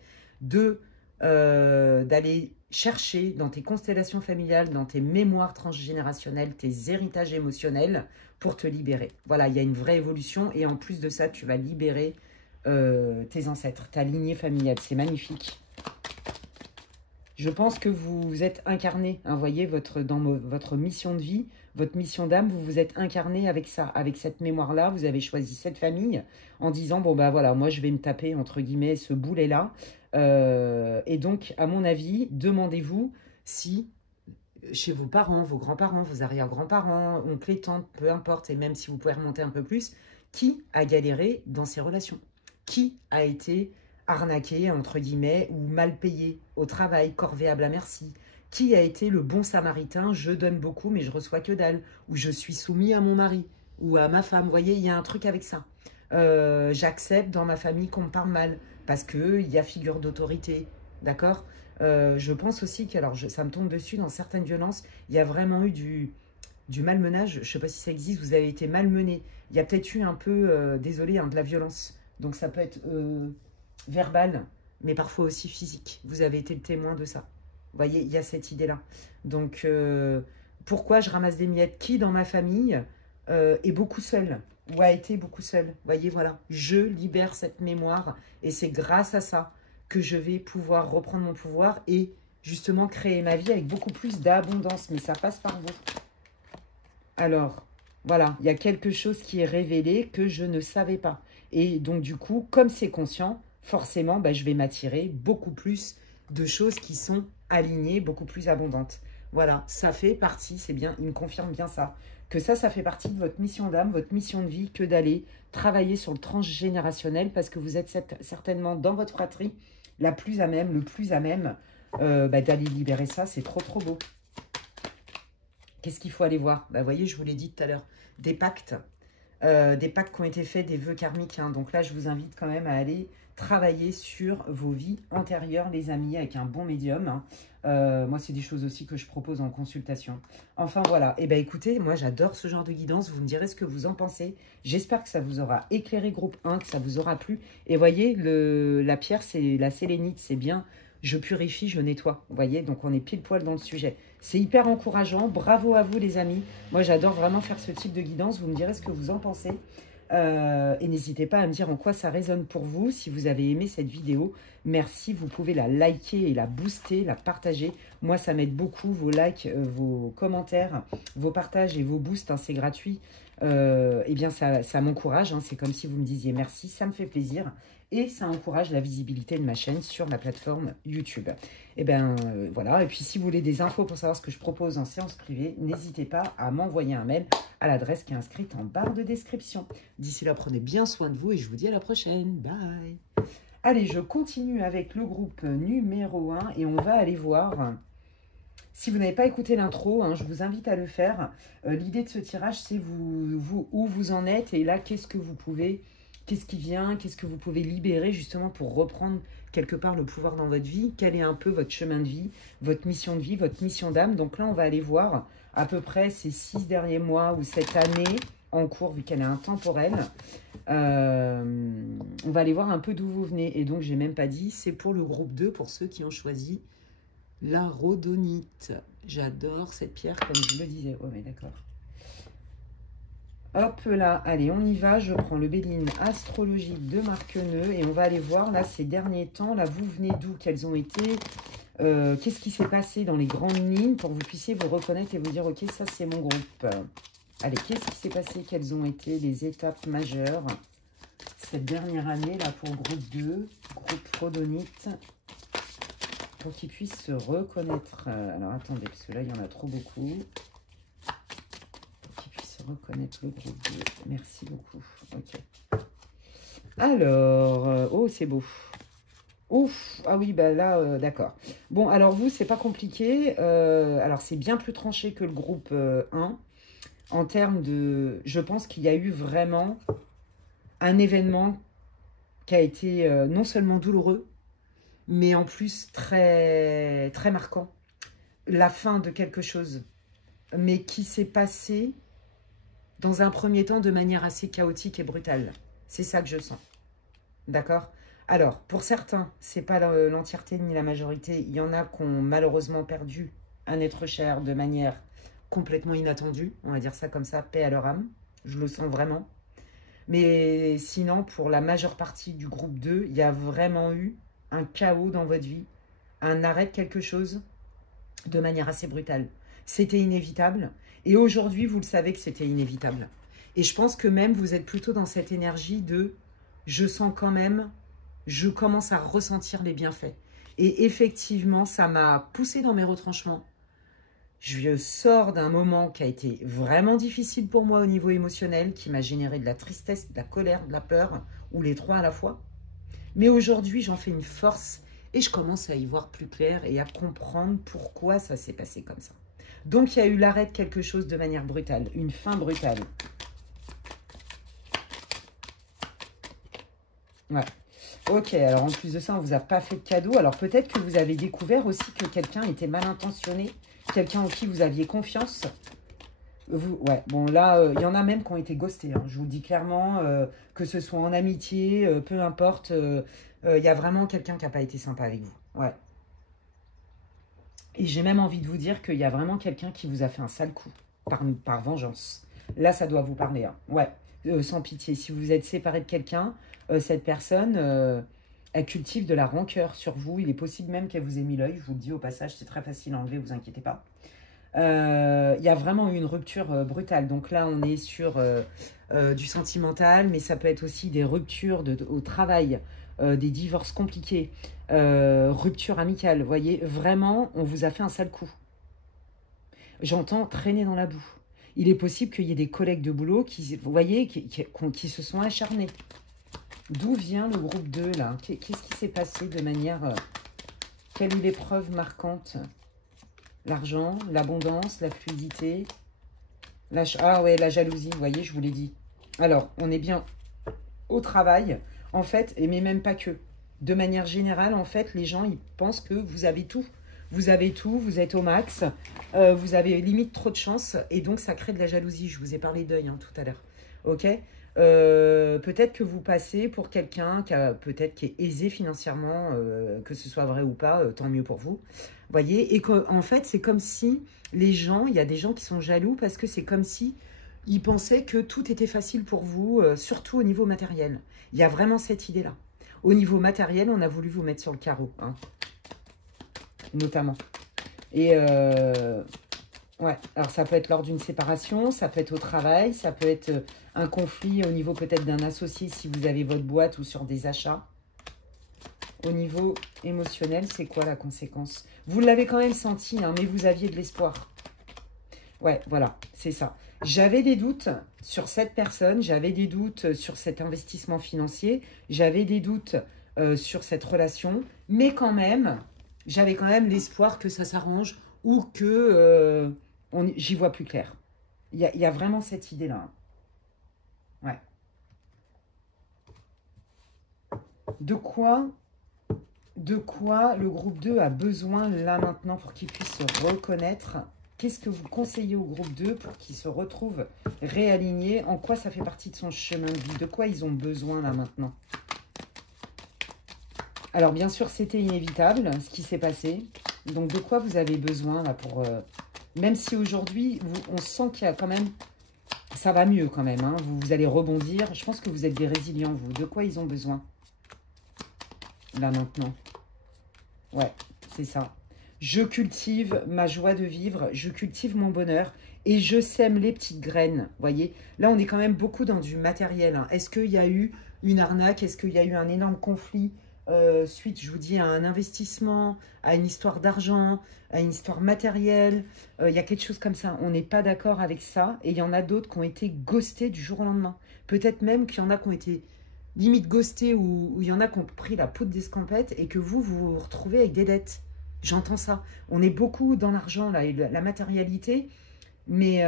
d'aller chercher dans tes constellations familiales, dans tes mémoires transgénérationnelles, tes héritages émotionnels pour te libérer. Voilà, il y a une vraie évolution et en plus de ça, tu vas libérer tes ancêtres, ta lignée familiale. C'est magnifique. Je pense que vous êtes incarné, hein, voyez, dans votre mission de vie, votre mission d'âme, vous vous êtes incarné avec ça, avec cette mémoire-là. Vous avez choisi cette famille en disant, bon, bah voilà, moi, je vais me taper, entre guillemets, ce boulet-là. Et donc, à mon avis, demandez-vous si, chez vos parents, vos grands-parents, vos arrière-grands-parents, oncles et tantes, peu importe, et même si vous pouvez remonter un peu plus, qui a galéré dans ces relations? Qui a été arnaqué, entre guillemets, ou mal payé au travail, corvéable à merci? Qui a été le bon samaritain? Je donne beaucoup, mais je reçois que dalle. Ou je suis soumis à mon mari ou à ma femme. Vous voyez, il y a un truc avec ça. J'accepte dans ma famille qu'on me parle mal parce qu'il y a figure d'autorité. D'accord? Je pense aussi que, alors ça me tombe dessus, dans certaines violences, il y a vraiment eu du malmenage. Je ne sais pas si ça existe, vous avez été malmené. Il y a peut-être eu un peu, désolé, hein, de la violence. Donc ça peut être verbal, mais parfois aussi physique. Vous avez été le témoin de ça. Vous voyez, il y a cette idée-là. Donc, pourquoi je ramasse des miettes? Qui dans ma famille est beaucoup seul ou a été beaucoup seul? Vous voyez, voilà. Je libère cette mémoire et c'est grâce à ça que je vais pouvoir reprendre mon pouvoir et justement créer ma vie avec beaucoup plus d'abondance. Mais ça passe par vous. Alors, voilà, il y a quelque chose qui est révélé que je ne savais pas. Et donc, du coup, comme c'est conscient, forcément, bah, je vais m'attirer beaucoup plus de choses qui sont alignées, beaucoup plus abondantes. Voilà, ça fait partie, c'est bien, il me confirme bien ça, que ça fait partie de votre mission d'âme, votre mission de vie, que d'aller travailler sur le transgénérationnel, parce que vous êtes certainement dans votre fratrie la plus à même, le plus à même d'aller libérer ça, c'est trop trop beau. Qu'est-ce qu'il faut aller voir? Bah, vous voyez, je vous l'ai dit tout à l'heure, des pactes qui ont été faits, des vœux karmiques. Hein. Donc là, je vous invite quand même à aller travailler sur vos vies antérieures, les amis, avec un bon médium. Hein. Moi, c'est des choses aussi que je propose en consultation. Enfin, voilà. Et bien, écoutez, moi, j'adore ce genre de guidance. Vous me direz ce que vous en pensez. J'espère que ça vous aura éclairé groupe 1, que ça vous aura plu. Et voyez, la pierre, c'est la sélénite. C'est bien, je purifie, je nettoie. Vous voyez, donc on est pile poil dans le sujet. C'est hyper encourageant. Bravo à vous, les amis. Moi, j'adore vraiment faire ce type de guidance. Vous me direz ce que vous en pensez. Et n'hésitez pas à me dire en quoi ça résonne pour vous. Si vous avez aimé cette vidéo, merci. Vous pouvez la liker et la booster, la partager. Moi, ça m'aide beaucoup. Vos likes, vos commentaires, vos partages et vos boosts, hein, c'est gratuit. Eh bien, ça m'encourage. Hein. C'est comme si vous me disiez merci. Ça me fait plaisir. Et ça encourage la visibilité de ma chaîne sur la plateforme YouTube. Et bien, voilà. Et puis, si vous voulez des infos pour savoir ce que je propose en séance privée, n'hésitez pas à m'envoyer un mail à l'adresse qui est inscrite en barre de description. D'ici là, prenez bien soin de vous et je vous dis à la prochaine. Bye. Allez, je continue avec le groupe numéro 1 et on va aller voir. Si vous n'avez pas écouté l'intro, hein, je vous invite à le faire. L'idée de ce tirage, c'est où vous en êtes et là, qu'est-ce que vous pouvez... Qu'est-ce qui vient? Qu'est-ce que vous pouvez libérer justement pour reprendre quelque part le pouvoir dans votre vie? Quel est un peu votre chemin de vie, votre mission de vie, votre mission d'âme? Donc là, on va aller voir à peu près ces 6 derniers mois ou cette année en cours, vu qu'elle est intemporelle. On va aller voir un peu d'où vous venez. Et donc, je n'ai même pas dit, c'est pour le groupe 2, pour ceux qui ont choisi la rhodonite. J'adore cette pierre, comme je le disais. Oh, mais d'accord. Hop là, allez, on y va. Je prends le Béline astrologique de Marc Neu et on va aller voir là ces derniers temps. Là, vous venez d'où? Quels ont été? Qu'est-ce qui s'est passé dans les grandes lignes pour que vous puissiez vous reconnaître et vous dire, ok, ça c'est mon groupe. Allez, qu'est-ce qui s'est passé? Quelles ont été les étapes majeures cette dernière année là pour groupe 2, groupe rhodonite, pour qu'ils puissent se reconnaître? Alors attendez, parce que là, il y en a trop beaucoup. Reconnaître le groupe 2. Merci beaucoup. Ok. Alors, oh, c'est beau. Ouf, ah oui, bah là, d'accord. Bon, alors vous, c'est pas compliqué. Alors, c'est bien plus tranché que le groupe 1. En termes de... Je pense qu'il y a eu vraiment un événement qui a été non seulement douloureux, mais en plus très, très marquant. La fin de quelque chose, mais qui s'est passé dans un premier temps de manière assez chaotique et brutale. C'est ça que je sens. D'accord? Alors, pour certains, c'est pas l'entièreté ni la majorité. Il y en a qui ont malheureusement perdu un être cher de manière complètement inattendue. On va dire ça comme ça, paix à leur âme. Je le sens vraiment. Mais sinon, pour la majeure partie du groupe 2, il y a vraiment eu un chaos dans votre vie, un arrêt de quelque chose de manière assez brutale. C'était inévitable. Et aujourd'hui, vous le savez que c'était inévitable. Et je pense que même vous êtes plutôt dans cette énergie de « je sens quand même, je commence à ressentir les bienfaits ». Et effectivement, ça m'a poussé dans mes retranchements. Je sors d'un moment qui a été vraiment difficile pour moi au niveau émotionnel, qui m'a généré de la tristesse, de la colère, de la peur, ou les trois à la fois. Mais aujourd'hui, j'en fais une force et je commence à y voir plus clair et à comprendre pourquoi ça s'est passé comme ça. Donc, il y a eu l'arrêt de quelque chose de manière brutale, une fin brutale. Ouais. Ok, alors en plus de ça, on ne vous a pas fait de cadeau. Alors peut-être que vous avez découvert aussi que quelqu'un était mal intentionné, quelqu'un en qui vous aviez confiance. Ouais, bon là, il y en a même qui ont été ghostés. Hein. Je vous le dis clairement, que ce soit en amitié, peu importe, il y a vraiment quelqu'un qui n'a pas été sympa avec vous. Ouais. Et j'ai même envie de vous dire qu'il y a vraiment quelqu'un qui vous a fait un sale coup, par vengeance. Là, ça doit vous parler. Hein. Ouais, sans pitié. Si vous êtes séparé de quelqu'un, cette personne, elle cultive de la rancœur sur vous. Il est possible même qu'elle vous ait mis l'œil. Je vous le dis au passage, c'est très facile à enlever, vous inquiétez pas. Il y a vraiment eu une rupture brutale. Donc là, on est sur du sentimental, mais ça peut être aussi des ruptures au travail, des divorces compliqués, rupture amicale. Vous voyez, vraiment, on vous a fait un sale coup. J'entends traîner dans la boue. Il est possible qu'il y ait des collègues de boulot qui, vous voyez, qui se sont acharnés. D'où vient le groupe 2, là? Qu'est-ce qui s'est passé de manière... quelle est l'épreuve marquante? L'argent, l'abondance, la fluidité. Ah ouais, la jalousie, vous voyez, je vous l'ai dit. Alors, on est bien au travail, en fait, mais même pas que. De manière générale, en fait, les gens, ils pensent que vous avez tout. Vous avez tout, vous êtes au max, vous avez limite trop de chance, et donc ça crée de la jalousie. Je vous ai parlé d'œil hein, tout à l'heure. Ok, peut-être que vous passez pour quelqu'un qui est aisé financièrement, que ce soit vrai ou pas, tant mieux pour vous. Voyez, et qu'en fait, c'est comme si les gens, il y a des gens qui sont jaloux parce que c'est comme si ils pensaient que tout était facile pour vous, surtout au niveau matériel. Il y a vraiment cette idée-là. Au niveau matériel, on a voulu vous mettre sur le carreau, hein, notamment. Et ouais, alors ça peut être lors d'une séparation, ça peut être au travail, ça peut être un conflit au niveau peut-être d'un associé si vous avez votre boîte ou sur des achats. Au niveau émotionnel, c'est quoi la conséquence? Vous l'avez quand même senti, hein, mais vous aviez de l'espoir. Ouais, voilà, c'est ça. J'avais des doutes sur cette personne, j'avais des doutes sur cet investissement financier, j'avais des doutes sur cette relation, mais quand même, j'avais quand même l'espoir que ça s'arrange ou que j'y vois plus clair. Il y a vraiment cette idée-là. Ouais. De quoi le groupe 2 a besoin là maintenant pour qu'il puisse se reconnaître? Qu'est-ce que vous conseillez au groupe 2 pour qu'il se retrouve réaligné? En quoi ça fait partie de son chemin de vie? De quoi ils ont besoin là maintenant? Alors bien sûr, c'était inévitable ce qui s'est passé. Donc de quoi vous avez besoin là pour... même si aujourd'hui, on sent qu'il y a quand même... Ça va mieux quand même. Hein, vous allez rebondir. Je pense que vous êtes des résilients, vous. De quoi ils ont besoin là maintenant? Ouais, c'est ça. Je cultive ma joie de vivre, je cultive mon bonheur et je sème les petites graines. Vous voyez, là, on est quand même beaucoup dans du matériel. Hein. Est-ce qu'il y a eu une arnaque? Est-ce qu'il y a eu un énorme conflit suite, je vous dis, à un investissement, à une histoire d'argent, à une histoire matérielle? Il y a quelque chose comme ça. On n'est pas d'accord avec ça. Et il y en a d'autres qui ont été ghostés du jour au lendemain. Peut-être même qu'il y en a qui ont été limite ghosté, où il y en a qui ont pris la poudre d'escampette et que vous vous retrouvez avec des dettes. J'entends ça. On est beaucoup dans l'argent, là, et la matérialité, mais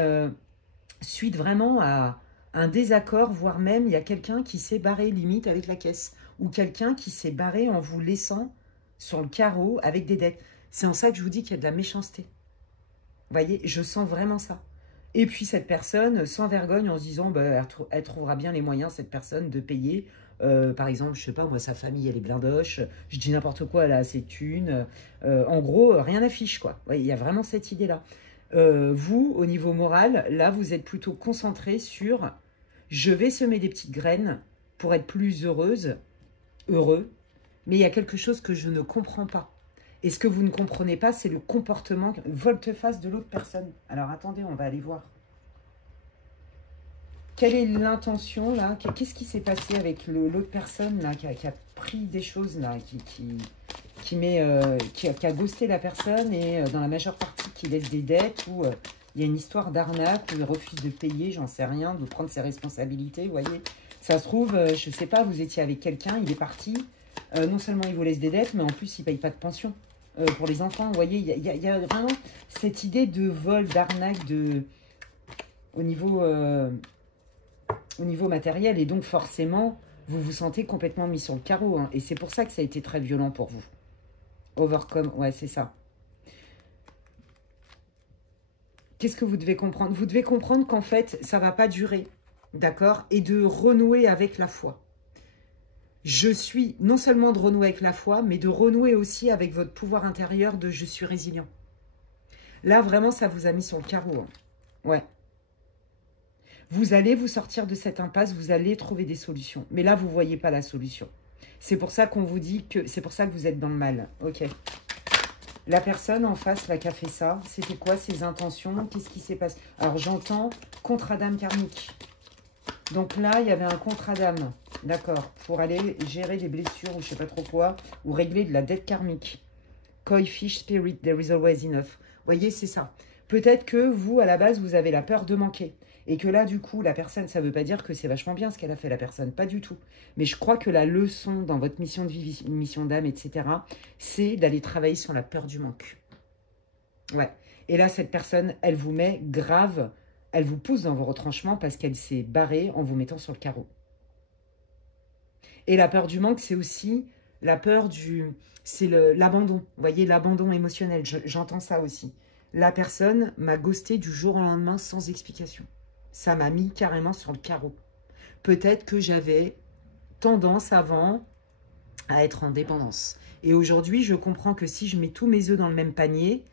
suite vraiment à un désaccord, voire même il y a quelqu'un qui s'est barré limite avec la caisse, ou quelqu'un qui s'est barré en vous laissant sur le carreau avec des dettes. C'est en ça que je vous dis qu'il y a de la méchanceté. Vous voyez, je sens vraiment ça. Et puis cette personne, sans vergogne, en se disant, bah, elle trouvera bien les moyens, cette personne, de payer. Par exemple, je sais pas, moi, sa famille, elle est blindoche. Je dis n'importe quoi, elle a assez de thunes. En gros, rien n'affiche, quoi. Ouais, il y a vraiment cette idée-là. Vous, au niveau moral, là, vous êtes plutôt concentré sur « je vais semer des petites graines pour être plus heureuse, heureux », mais il y a quelque chose que je ne comprends pas. Et ce que vous ne comprenez pas, c'est le comportement volte-face de l'autre personne. Alors, attendez, on va aller voir. Quelle est l'intention, là? Qu'est-ce qui s'est passé avec l'autre personne, là, qui a pris des choses, là, qui a ghosté la personne et dans la majeure partie qui laisse des dettes ou il y a une histoire d'arnaque où il refuse de payer, j'en sais rien, de prendre ses responsabilités, vous voyez. Ça se trouve, je ne sais pas, vous étiez avec quelqu'un, il est parti, non seulement il vous laisse des dettes, mais en plus il ne paye pas de pension pour les enfants, vous voyez. Il y a vraiment cette idée de vol, d'arnaque au niveau matériel et donc forcément, vous vous sentez complètement mis sur le carreau. Hein, et c'est pour ça que ça a été très violent pour vous. Overcome, ouais, c'est ça. Qu'est-ce que vous devez comprendre? Vous devez comprendre qu'en fait, ça ne va pas durer, d'accord? Et de renouer avec la foi. Je suis, non seulement de renouer avec la foi, mais de renouer aussi avec votre pouvoir intérieur de « je suis résilient ». Là, vraiment, ça vous a mis sur le carreau. Hein. Ouais. Vous allez vous sortir de cette impasse, vous allez trouver des solutions. Mais là, vous ne voyez pas la solution. C'est pour ça qu'on vous dit que... C'est pour ça que vous êtes dans le mal. Ok. La personne en face, là, qui a fait ça, c'était quoi ses intentions? Qu'est-ce qui s'est passé? Alors, j'entends contrat d'âme karmique. Donc là, il y avait un contrat d'âme. D'accord. Pour aller gérer des blessures ou je ne sais pas trop quoi. Ou régler de la dette karmique. Koi fish spirit, there is always enough. Vous voyez, c'est ça. Peut-être que vous, à la base, vous avez la peur de manquer. Et que là, du coup, la personne, ça ne veut pas dire que c'est vachement bien ce qu'elle a fait, la personne. Pas du tout. Mais je crois que la leçon dans votre mission de vie, une mission d'âme, etc., c'est d'aller travailler sur la peur du manque. Ouais. Et là, cette personne, elle vous met grave, elle vous pousse dans vos retranchements parce qu'elle s'est barrée en vous mettant sur le carreau. Et la peur du manque, c'est aussi la peur du... C'est l'abandon. Vous voyez, l'abandon émotionnel. J'entends ça aussi. La personne m'a ghosté du jour au lendemain sans explication. Ça m'a mis carrément sur le carreau. Peut-être que j'avais tendance avant à être en dépendance. Et aujourd'hui, je comprends que si je mets tous mes œufs dans le même panier,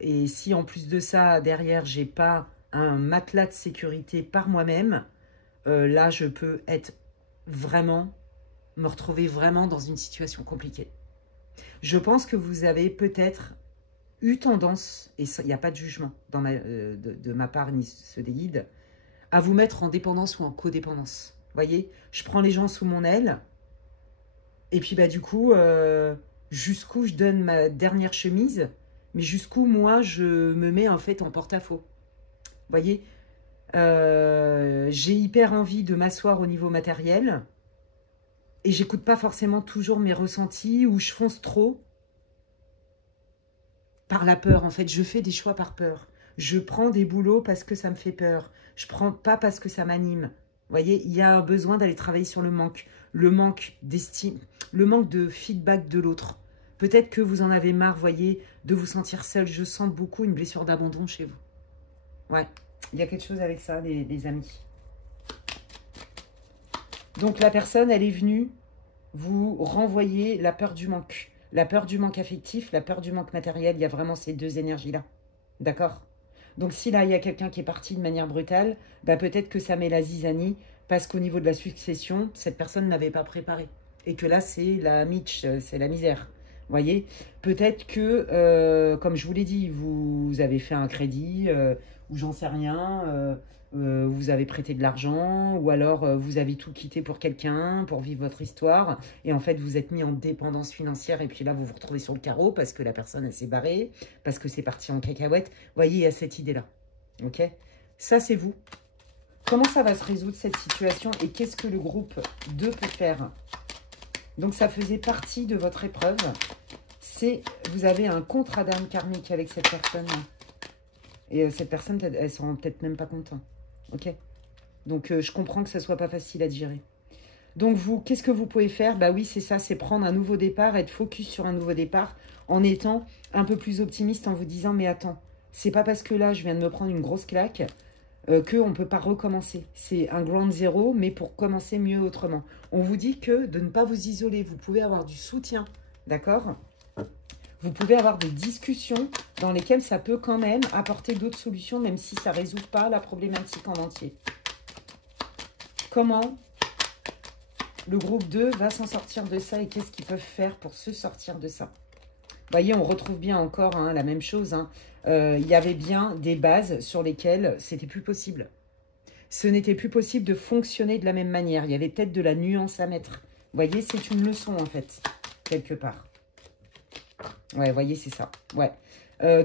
et si en plus de ça, derrière, j'ai pas un matelas de sécurité par moi-même, là, je peux être vraiment, me retrouver vraiment dans une situation compliquée. Je pense que vous avez peut-être eu tendance, et il n'y a pas de jugement dans de ma part ni ceux des guides, à vous mettre en dépendance ou en codépendance. Vous voyez, je prends les gens sous mon aile, et puis bah, du coup, jusqu'où je donne ma dernière chemise, mais jusqu'où moi je me mets en fait en porte-à-faux. Vous voyez, j'ai hyper envie de m'asseoir au niveau matériel, et j'écoute pas forcément toujours mes ressentis, ou je fonce trop, par la peur, en fait. Je fais des choix par peur. Je prends des boulots parce que ça me fait peur. Je prends pas parce que ça m'anime. Vous voyez, il y a besoin d'aller travailler sur le manque d'estime, le manque de feedback de l'autre. Peut-être que vous en avez marre, voyez, de vous sentir seul. Je sens beaucoup une blessure d'abandon chez vous. Ouais, il y a quelque chose avec ça, les amis. Donc la personne, elle est venue vous renvoyer la peur du manque. La peur du manque affectif, la peur du manque matériel, il y a vraiment ces deux énergies-là. D'accord? Donc si là, il y a quelqu'un qui est parti de manière brutale, bah, peut-être que ça met la zizanie parce qu'au niveau de la succession, cette personne n'avait pas préparé. Et que là, c'est la mitch, c'est la misère. Vous voyez? Peut-être que, comme je vous l'ai dit, vous avez fait un crédit ou j'en sais rien, vous avez prêté de l'argent ou alors vous avez tout quitté pour quelqu'un, pour vivre votre histoire et en fait vous êtes mis en dépendance financière et puis là vous vous retrouvez sur le carreau parce que la personne elle s'est barrée, parce que c'est parti en cacahuète. Vous voyez, il y a cette idée-là. Ok? Ça c'est vous. Comment ça va se résoudre cette situation et qu'est-ce que le groupe 2 peut faire? Donc, ça faisait partie de votre épreuve. Vous avez un contrat d'âme karmique avec cette personne. Et cette personne, elle ne s'en rend peut-être même pas compte. Ok? Donc, je comprends que ça ne soit pas facile à gérer. Donc, vous, qu'est-ce que vous pouvez faire? Bah oui, c'est ça, c'est prendre un nouveau départ, être focus sur un nouveau départ, en étant un peu plus optimiste, en vous disant, mais attends, c'est pas parce que là, je viens de me prendre une grosse claque qu'on ne peut pas recommencer. C'est un ground zéro, mais pour commencer mieux autrement. On vous dit que de ne pas vous isoler, vous pouvez avoir du soutien, d'accord? Vous pouvez avoir des discussions dans lesquelles ça peut quand même apporter d'autres solutions, même si ça ne résout pas la problématique en entier. Comment le groupe 2 va s'en sortir de ça et qu'est-ce qu'ils peuvent faire pour se sortir de ça? Vous voyez, on retrouve bien encore la même chose. Il y avait bien des bases sur lesquelles c'était plus possible. Ce n'était plus possible de fonctionner de la même manière. Il y avait peut-être de la nuance à mettre. Vous voyez, c'est une leçon en fait, quelque part. Ouais, vous voyez, c'est ça. Ouais.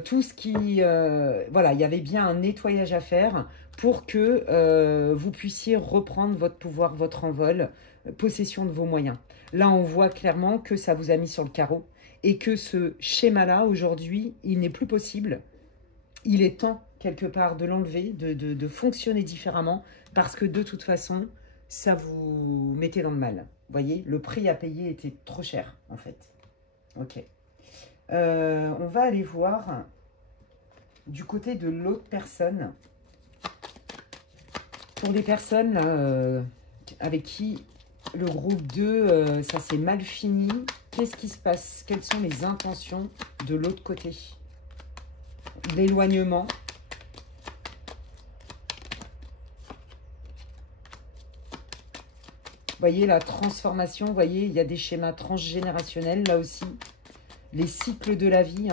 Tout ce qui... voilà, il y avait bien un nettoyage à faire pour que vous puissiez reprendre votre pouvoir, votre envol, possession de vos moyens. Là, on voit clairement que ça vous a mis sur le carreau et que ce schéma-là, aujourd'hui, il n'est plus possible. Il est temps, quelque part, de l'enlever, de fonctionner différemment parce que, de toute façon, ça vous mettait dans le mal. Vous voyez, le prix à payer était trop cher, en fait. Ok. On va aller voir du côté de l'autre personne. Pour les personnes là, avec qui le groupe 2, ça s'est mal fini, qu'est-ce qui se passe? Quelles sont les intentions de l'autre côté? L'éloignement. Vous voyez la transformation, vous voyez, il y a des schémas transgénérationnels là aussi. Les cycles de la vie.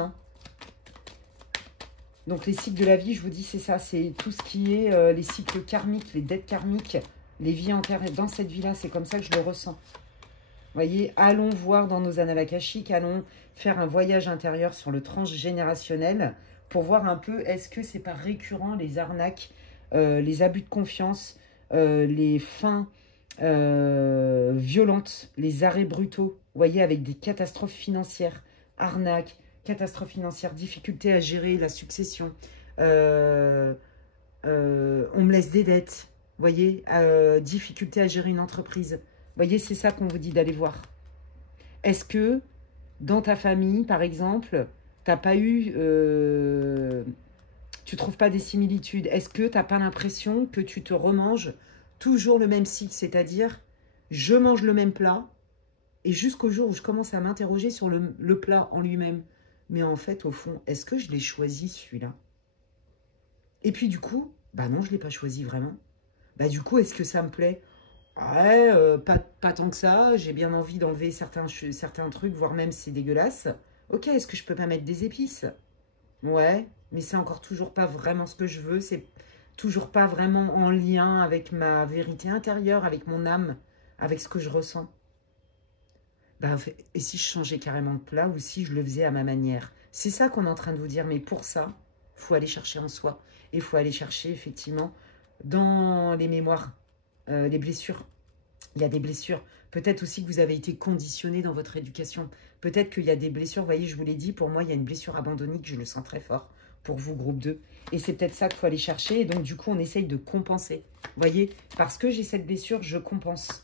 Donc, les cycles de la vie, je vous dis, c'est ça. C'est tout ce qui est les cycles karmiques, les dettes karmiques, les vies entières. Dans cette vie-là, c'est comme ça que je le ressens. Vous voyez, allons voir dans nos annales akashiques, allons faire un voyage intérieur sur le transgénérationnel pour voir un peu, est-ce que c'est pas récurrent, les arnaques, les abus de confiance, les fins violentes, les arrêts brutaux, vous voyez, avec des catastrophes financières, arnaques, catastrophes financières, difficultés à gérer la succession, on me laisse des dettes, vous voyez, difficulté à gérer une entreprise. Vous voyez, c'est ça qu'on vous dit d'aller voir. Est-ce que dans ta famille, par exemple, t'as pas eu, tu trouves pas des similitudes? Est-ce que t'as pas l'impression que tu te remanges toujours le même cycle, c'est-à-dire je mange le même plat et jusqu'au jour où je commence à m'interroger sur le plat en lui-même. Mais en fait, au fond, est-ce que je l'ai choisi celui-là? Et puis du coup, bah non, je ne l'ai pas choisi vraiment. Bah du coup, est-ce que ça me plaît? Ouais, pas tant que ça. J'ai bien envie d'enlever certains trucs, voire même c'est dégueulasse. Ok, est-ce que je peux pas mettre des épices? Ouais, mais c'est encore toujours pas vraiment ce que je veux. C'est toujours pas vraiment en lien avec ma vérité intérieure, avec mon âme, avec ce que je ressens. Ben, et si je changeais carrément de plat ou si je le faisais à ma manière? C'est ça qu'on est en train de vous dire. Mais pour ça, il faut aller chercher en soi. Et il faut aller chercher effectivement dans les mémoires, les blessures. Il y a des blessures. Peut-être aussi que vous avez été conditionné dans votre éducation. Peut-être qu'il y a des blessures. Vous voyez, je vous l'ai dit, pour moi, il y a une blessure abandonnique. Je le sens très fort pour vous, groupe 2. Et c'est peut-être ça qu'il faut aller chercher. Et donc, du coup, on essaye de compenser. Vous voyez, parce que j'ai cette blessure, je compense.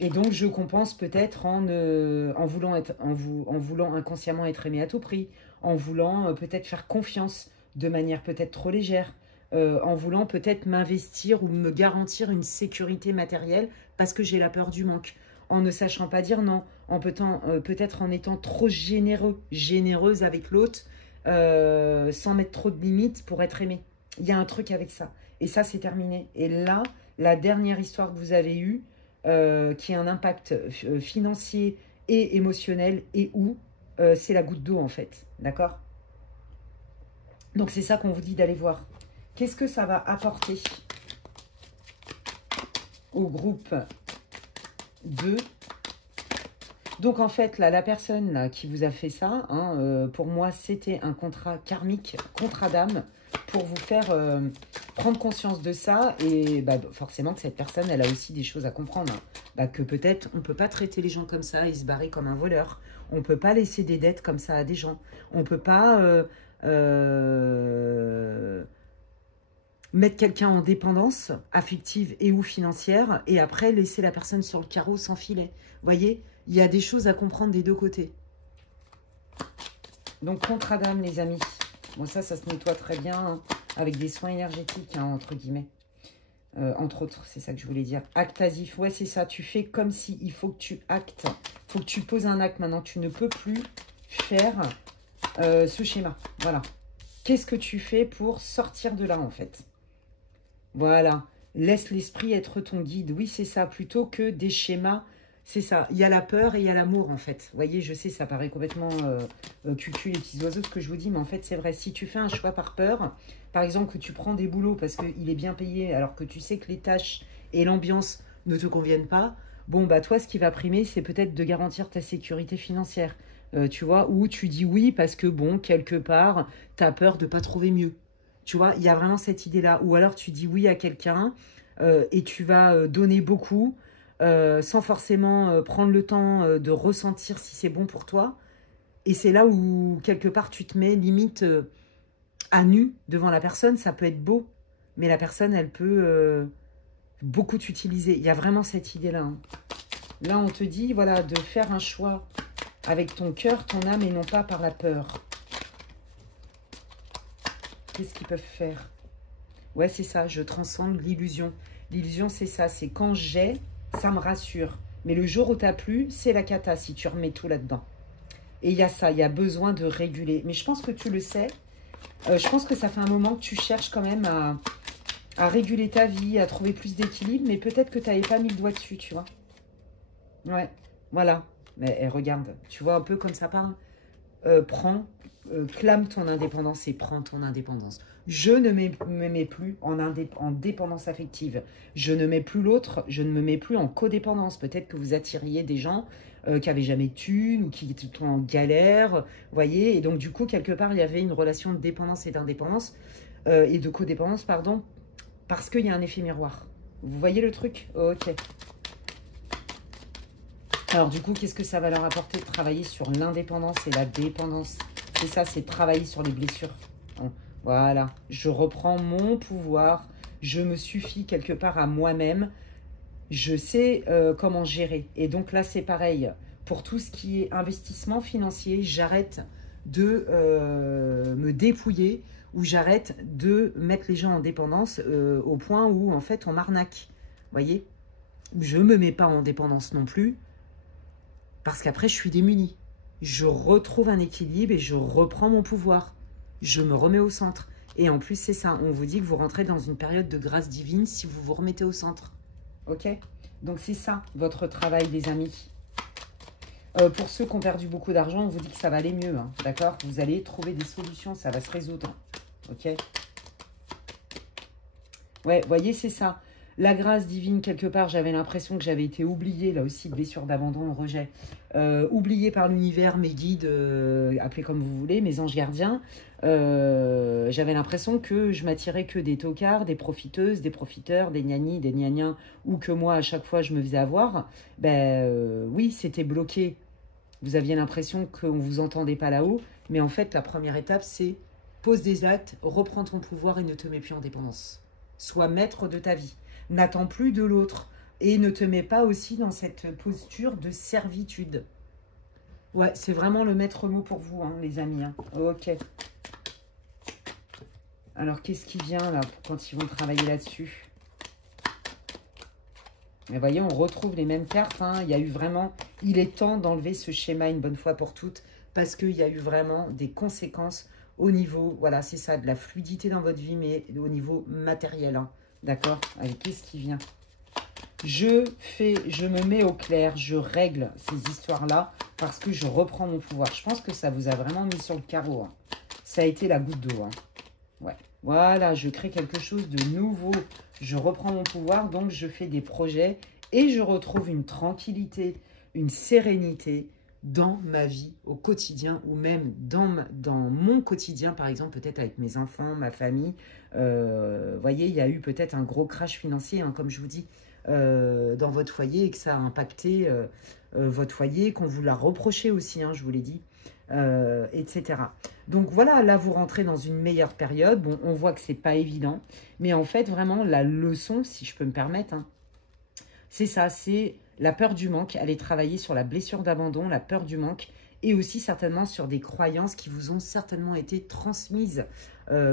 Et donc, je compense peut-être en voulant inconsciemment être aimé à tout prix, en voulant peut-être faire confiance de manière peut-être trop légère, en voulant peut-être m'investir ou me garantir une sécurité matérielle parce que j'ai la peur du manque, en ne sachant pas dire non, en peut-être en étant trop généreuse avec l'autre, sans mettre trop de limites pour être aimé. Il y a un truc avec ça. Et ça, c'est terminé. Et là, la dernière histoire que vous avez eue, qui a un impact financier et émotionnel et où c'est la goutte d'eau en fait, d'accord? Donc c'est ça qu'on vous dit d'aller voir. Qu'est-ce que ça va apporter au groupe 2 Donc, en fait, là, la personne là, qui vous a fait ça, hein, pour moi, c'était un contrat karmique, contrat d'âme, pour vous faire prendre conscience de ça. Et bah, forcément que cette personne, elle a aussi des choses à comprendre. Hein. Bah, que peut-être, on ne peut pas traiter les gens comme ça et se barrer comme un voleur. On ne peut pas laisser des dettes comme ça à des gens. On ne peut pas mettre quelqu'un en dépendance affective et ou financière et après laisser la personne sur le carreau sans filet. Vous voyez, il y a des choses à comprendre des deux côtés. Donc, contrat d'âme, les amis. Bon, ça se nettoie très bien hein, avec des soins énergétiques, hein, entre guillemets. Entre autres, c'est ça que je voulais dire. Acte asif, ouais, c'est ça. Tu fais comme si il faut que tu actes. Il faut que tu poses un acte maintenant. Tu ne peux plus faire ce schéma. Voilà. Qu'est-ce que tu fais pour sortir de là, en fait? Voilà. Laisse l'esprit être ton guide. Oui, c'est ça. Plutôt que des schémas. C'est ça. Il y a la peur et il y a l'amour, en fait. Vous voyez, je sais, ça paraît complètement cucu, les petits oiseaux, ce que je vous dis. Mais en fait, c'est vrai. Si tu fais un choix par peur, par exemple, que tu prends des boulots parce qu'il est bien payé, alors que tu sais que les tâches et l'ambiance ne te conviennent pas, bon, bah toi, ce qui va primer, c'est peut-être de garantir ta sécurité financière. Tu vois, ou tu dis oui parce que, bon, quelque part, tu as peur de ne pas trouver mieux. Tu vois, il y a vraiment cette idée-là. Ou alors, tu dis oui à quelqu'un et tu vas donner beaucoup sans forcément prendre le temps de ressentir si c'est bon pour toi. Et c'est là où, quelque part, tu te mets limite à nu devant la personne. Ça peut être beau, mais la personne, elle peut beaucoup t'utiliser. Il y a vraiment cette idée-là. Hein. Là, on te dit, voilà, de faire un choix avec ton cœur, ton âme, et non pas par la peur. Qu'est-ce qu'ils peuvent faire? Ouais, c'est ça, je transcende l'illusion. L'illusion, c'est ça, c'est quand j'ai, ça me rassure. Mais le jour où t'as plus, c'est la cata si tu remets tout là-dedans. Et il y a ça, il y a besoin de réguler. Mais je pense que tu le sais. Je pense que ça fait un moment que tu cherches quand même à réguler ta vie, à trouver plus d'équilibre. Mais peut-être que tu n'avais pas mis le doigt dessus, tu vois. Ouais, voilà. Mais regarde, tu vois un peu comme ça parle. Clame ton indépendance et prends ton indépendance. Je ne me mets plus en dépendance affective. Je ne mets plus l'autre, je ne me mets plus en codépendance. Peut-être que vous attiriez des gens qui n'avaient jamais de thunes ou qui étaient tout en galère, vous voyez. Et donc, du coup, quelque part, il y avait une relation de dépendance et d'indépendance, et de codépendance, pardon, parce qu'il y a un effet miroir. Vous voyez le truc? Ok. Alors du coup, qu'est-ce que ça va leur apporter de travailler sur l'indépendance et la dépendance? C'est ça, c'est travailler sur les blessures. Voilà, je reprends mon pouvoir, je me suffis quelque part à moi-même, je sais comment gérer. Et donc là, c'est pareil, pour tout ce qui est investissement financier, j'arrête de me dépouiller ou j'arrête de mettre les gens en dépendance au point où en fait on m'arnaque. Vous voyez? Je ne me mets pas en dépendance non plus. Parce qu'après, je suis démunie. Je retrouve un équilibre et je reprends mon pouvoir. Je me remets au centre. Et en plus, c'est ça. On vous dit que vous rentrez dans une période de grâce divine si vous vous remettez au centre. Ok? Donc, c'est ça, votre travail, les amis. Pour ceux qui ont perdu beaucoup d'argent, on vous dit que ça va aller mieux. Hein, d'accord? Vous allez trouver des solutions. Ça va se résoudre. Ok? Ouais, vous voyez, c'est ça. La grâce divine, quelque part, j'avais l'impression que j'avais été oubliée, là aussi, blessure d'abandon, rejet. Oubliée par l'univers, mes guides, appelez comme vous voulez, mes anges gardiens. J'avais l'impression que je m'attirais que des tocards, des profiteuses, des profiteurs, des gnanis, des gnagnins, ou que moi, à chaque fois, je me faisais avoir. Ben oui, c'était bloqué. Vous aviez l'impression qu'on ne vous entendait pas là-haut. Mais en fait, la première étape, c'est pose des actes, reprends ton pouvoir et ne te mets plus en dépendance. Sois maître de ta vie. N'attends plus de l'autre et ne te mets pas aussi dans cette posture de servitude. Ouais, c'est vraiment le maître mot pour vous, hein, les amis. Hein. Ok. Alors, qu'est-ce qui vient là quand ils vont travailler là-dessus? Mais voyez, on retrouve les mêmes cartes. Hein. Il y a eu vraiment... Il est temps d'enlever ce schéma une bonne fois pour toutes parce qu'il y a eu vraiment des conséquences au niveau... Voilà, c'est ça, de la fluidité dans votre vie, mais au niveau matériel. Hein. D'accord? Allez, qu'est-ce qui vient? Je me mets au clair, je règle ces histoires-là parce que je reprends mon pouvoir. Je pense que ça vous a vraiment mis sur le carreau. Hein. Ça a été la goutte d'eau. Hein. Ouais. Voilà, je crée quelque chose de nouveau. Je reprends mon pouvoir, donc je fais des projets et je retrouve une tranquillité, une sérénité dans ma vie au quotidien ou même dans mon quotidien, par exemple, peut-être avec mes enfants, ma famille. Voyez, il y a eu peut-être un gros crash financier, hein, comme je vous dis, dans votre foyer et que ça a impacté votre foyer, qu'on vous l'a reproché aussi, hein, je vous l'ai dit, etc. Donc voilà, là, vous rentrez dans une meilleure période. Bon, on voit que c'est pas évident, mais en fait, vraiment, la leçon, si je peux me permettre, hein, c'est ça, c'est la peur du manque. Allez travailler sur la blessure d'abandon, la peur du manque et aussi certainement sur des croyances qui vous ont certainement été transmises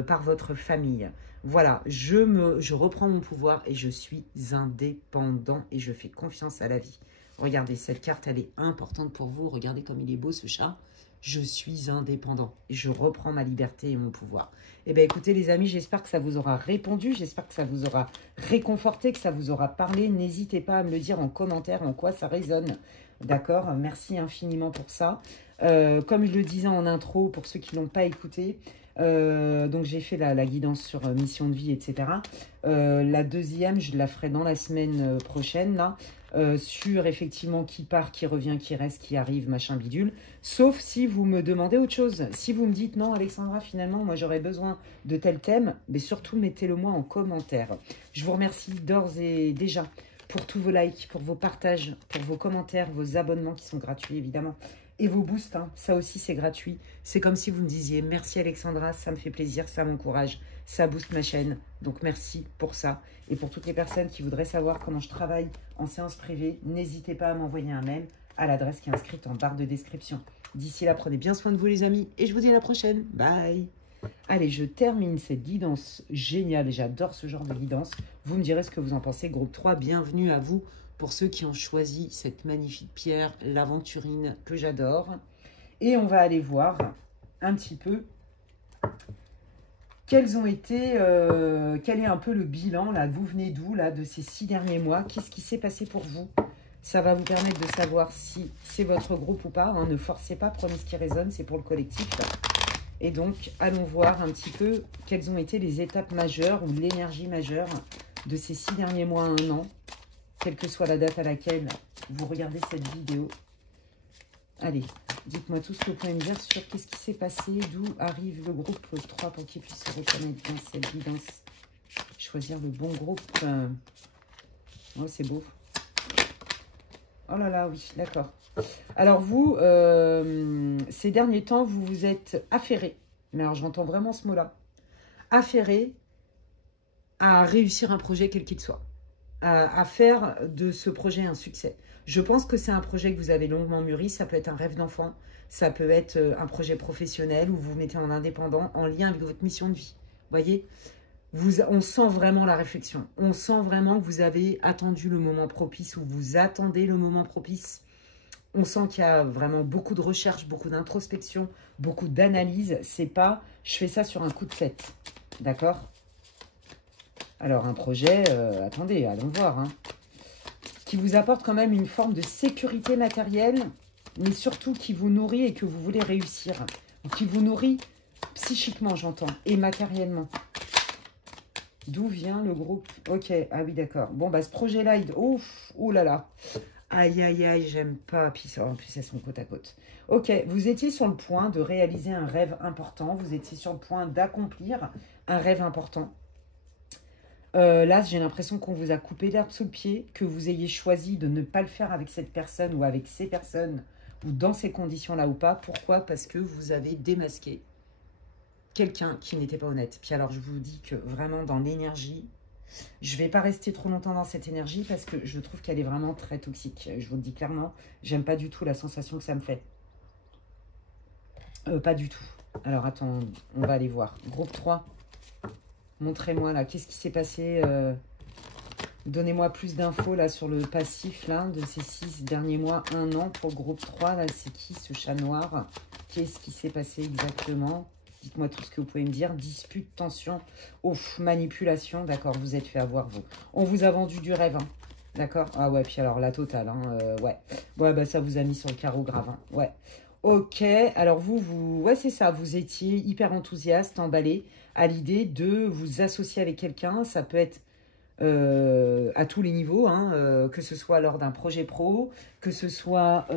par votre famille. Voilà, je reprends mon pouvoir et je suis indépendant et je fais confiance à la vie. Regardez, cette carte, elle est importante pour vous. Regardez comme il est beau ce chat. Je suis indépendant et je reprends ma liberté et mon pouvoir. Eh bien, écoutez les amis, j'espère que ça vous aura répondu, j'espère que ça vous aura réconforté, que ça vous aura parlé. N'hésitez pas à me le dire en commentaire en quoi ça résonne. D'accord? Merci infiniment pour ça. Comme je le disais en intro, pour ceux qui ne l'ont pas écouté, donc j'ai fait la guidance sur mission de vie, etc. La deuxième, je la ferai dans la semaine prochaine, là. Sur effectivement qui part, qui revient, qui reste, qui arrive, machin bidule. Sauf si vous me demandez autre chose. Si vous me dites non, Alexandra, finalement, moi j'aurais besoin de tel thème, mais surtout mettez-le moi en commentaire. Je vous remercie d'ores et déjà pour tous vos likes, pour vos partages, pour vos commentaires, vos abonnements qui sont gratuits évidemment. Et vos boosts, hein, ça aussi c'est gratuit. C'est comme si vous me disiez merci Alexandra, ça me fait plaisir, ça m'encourage, ça booste ma chaîne. Donc merci pour ça. Et pour toutes les personnes qui voudraient savoir comment je travaille en séance privée, n'hésitez pas à m'envoyer un mail à l'adresse qui est inscrite en barre de description. D'ici là, prenez bien soin de vous les amis et je vous dis à la prochaine. Bye. Allez, je termine cette guidance géniale et j'adore ce genre de guidance. Vous me direz ce que vous en pensez. Groupe 3, bienvenue à vous. Pour ceux qui ont choisi cette magnifique pierre, l'aventurine, que j'adore. Et on va aller voir un petit peu quels ont été, quel est un peu le bilan, là, vous venez d'où, là, de ces 6 derniers mois. Qu'est-ce qui s'est passé pour vous? Ça va vous permettre de savoir si c'est votre groupe ou pas. Hein. Ne forcez pas, prenez ce qui résonne, c'est pour le collectif. Et donc, allons voir un petit peu quelles ont été les étapes majeures ou l'énergie majeure de ces 6 derniers mois à 1 an. Quelle que soit la date à laquelle vous regardez cette vidéo. Allez, dites-moi tout ce que vous pouvez me dire sur qu'est-ce qui s'est passé, d'où arrive le groupe 3 pour qu'il puisse se reconnaître dans cette guidance. Choisir le bon groupe. Oh, c'est beau. Oh là là, oui, d'accord. Alors vous, ces derniers temps, vous vous êtes affairé. Mais alors j'entends vraiment ce mot-là. Affairé à réussir un projet quel qu'il soit. À faire de ce projet un succès. Je pense que c'est un projet que vous avez longuement mûri. Ça peut être un rêve d'enfant. Ça peut être un projet professionnel où vous vous mettez en indépendant en lien avec votre mission de vie. Vous voyez, on sent vraiment la réflexion. On sent vraiment que vous avez attendu le moment propice ou vous attendez le moment propice. On sent qu'il y a vraiment beaucoup de recherche, beaucoup d'introspection, beaucoup d'analyse. C'est pas « je fais ça sur un coup de tête ». D'accord ? Alors, un projet, attendez, allons voir, hein, qui vous apporte quand même une forme de sécurité matérielle, mais surtout qui vous nourrit et que vous voulez réussir. Ou qui vous nourrit psychiquement, j'entends, et matériellement. D'où vient le groupe? Ok, ah oui, d'accord. Bon, bah, ce projet-là, ouf, oh là là. Aïe, aïe, aïe, j'aime pas. Puis, en plus, elles sont côte à côte. Ok, vous étiez sur le point de réaliser un rêve important. Vous étiez sur le point d'accomplir un rêve important. Là, j'ai l'impression qu'on vous a coupé l'herbe sous le pied, que vous ayez choisi de ne pas le faire avec cette personne ou avec ces personnes ou dans ces conditions-là ou pas. Pourquoi? Parce que vous avez démasqué quelqu'un qui n'était pas honnête. Puis alors, je vous dis que vraiment dans l'énergie, je ne vais pas rester trop longtemps dans cette énergie parce que je trouve qu'elle est vraiment très toxique. Je vous le dis clairement, j'aime pas du tout la sensation que ça me fait. Pas du tout. Alors, attends, on va aller voir. Groupe 3. Montrez-moi là, qu'est-ce qui s'est passé? Donnez-moi plus d'infos là sur le passif là de ces 6 derniers mois, 1 an pour le groupe 3. Là, c'est qui ce chat noir? Qu'est-ce qui s'est passé exactement? Dites-moi tout ce que vous pouvez me dire. Dispute, tension, ouf, manipulation. D'accord, vous êtes fait avoir vous. On vous a vendu du rêve, hein. D'accord? Ah ouais, puis alors la totale, hein, ouais. Ouais, bah ça vous a mis sur le carreau grave, hein. Ouais. Ok, alors ouais, c'est ça, vous étiez hyper enthousiaste, emballé à l'idée de vous associer avec quelqu'un. Ça peut être à tous les niveaux, hein, que ce soit lors d'un projet pro, que ce soit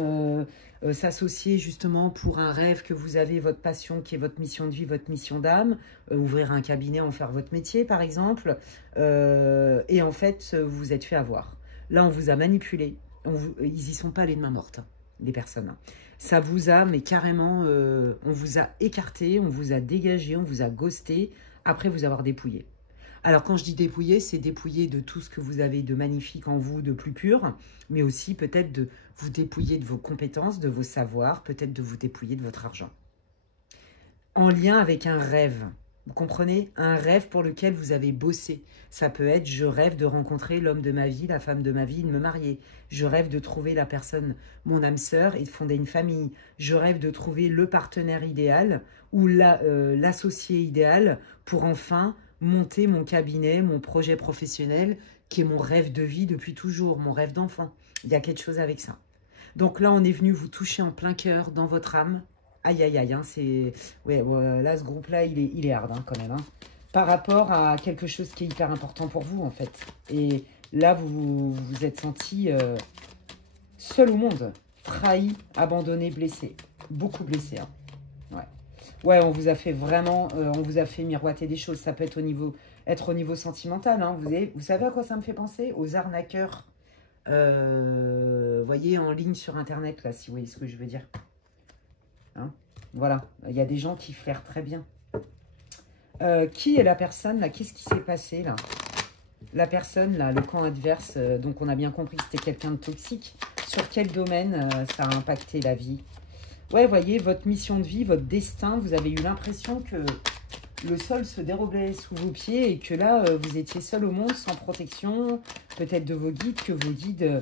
s'associer justement pour un rêve que vous avez, votre passion qui est votre mission de vie, votre mission d'âme, ouvrir un cabinet, en faire votre métier par exemple, et en fait vous vous êtes fait avoir. Là on vous a manipulé, ils y sont pas les mains mortes, hein, les personnes. Ça vous a, mais carrément, on vous a écarté, on vous a dégagé, on vous a ghosté, après vous avoir dépouillé. Alors, quand je dis dépouiller, c'est dépouiller de tout ce que vous avez de magnifique en vous, de plus pur, mais aussi peut-être de vous dépouiller de vos compétences, de vos savoirs, peut-être de vous dépouiller de votre argent. En lien avec un rêve, vous comprenez? Un rêve pour lequel vous avez bossé. Ça peut être, je rêve de rencontrer l'homme de ma vie, la femme de ma vie, de me marier. Je rêve de trouver la personne, mon âme sœur, et de fonder une famille. Je rêve de trouver le partenaire idéal ou l'associé idéal pour enfin monter mon cabinet, mon projet professionnel, qui est mon rêve de vie depuis toujours, mon rêve d'enfant. Il y a quelque chose avec ça. Donc là, on est venu vous toucher en plein cœur, dans votre âme. Aïe, aïe, aïe, hein, c'est... Ouais, là, ce groupe-là, il est hard, hein, quand même. Hein, par rapport à quelque chose qui est hyper important pour vous, en fait. Et là, vous vous êtes senti seul au monde, trahi, abandonné, blessé. Beaucoup blessé, hein. Ouais. Ouais, on vous a fait vraiment, on vous a fait miroiter des choses. Ça peut être au niveau sentimental. Hein. Vous savez à quoi ça me fait penser? Aux arnaqueurs, voyez, en ligne sur Internet, là, si vous voyez ce que je veux dire. Hein, voilà, il y a des gens qui flairent très bien. Qui est la personne, là? Qu'est-ce qui s'est passé, là? La personne, là, le camp adverse, donc on a bien compris que c'était quelqu'un de toxique. Sur quel domaine ça a impacté la vie? Ouais, voyez, votre mission de vie, votre destin, vous avez eu l'impression que le sol se dérobait sous vos pieds et que là, vous étiez seul au monde, sans protection, peut-être de vos guides, que vos guides...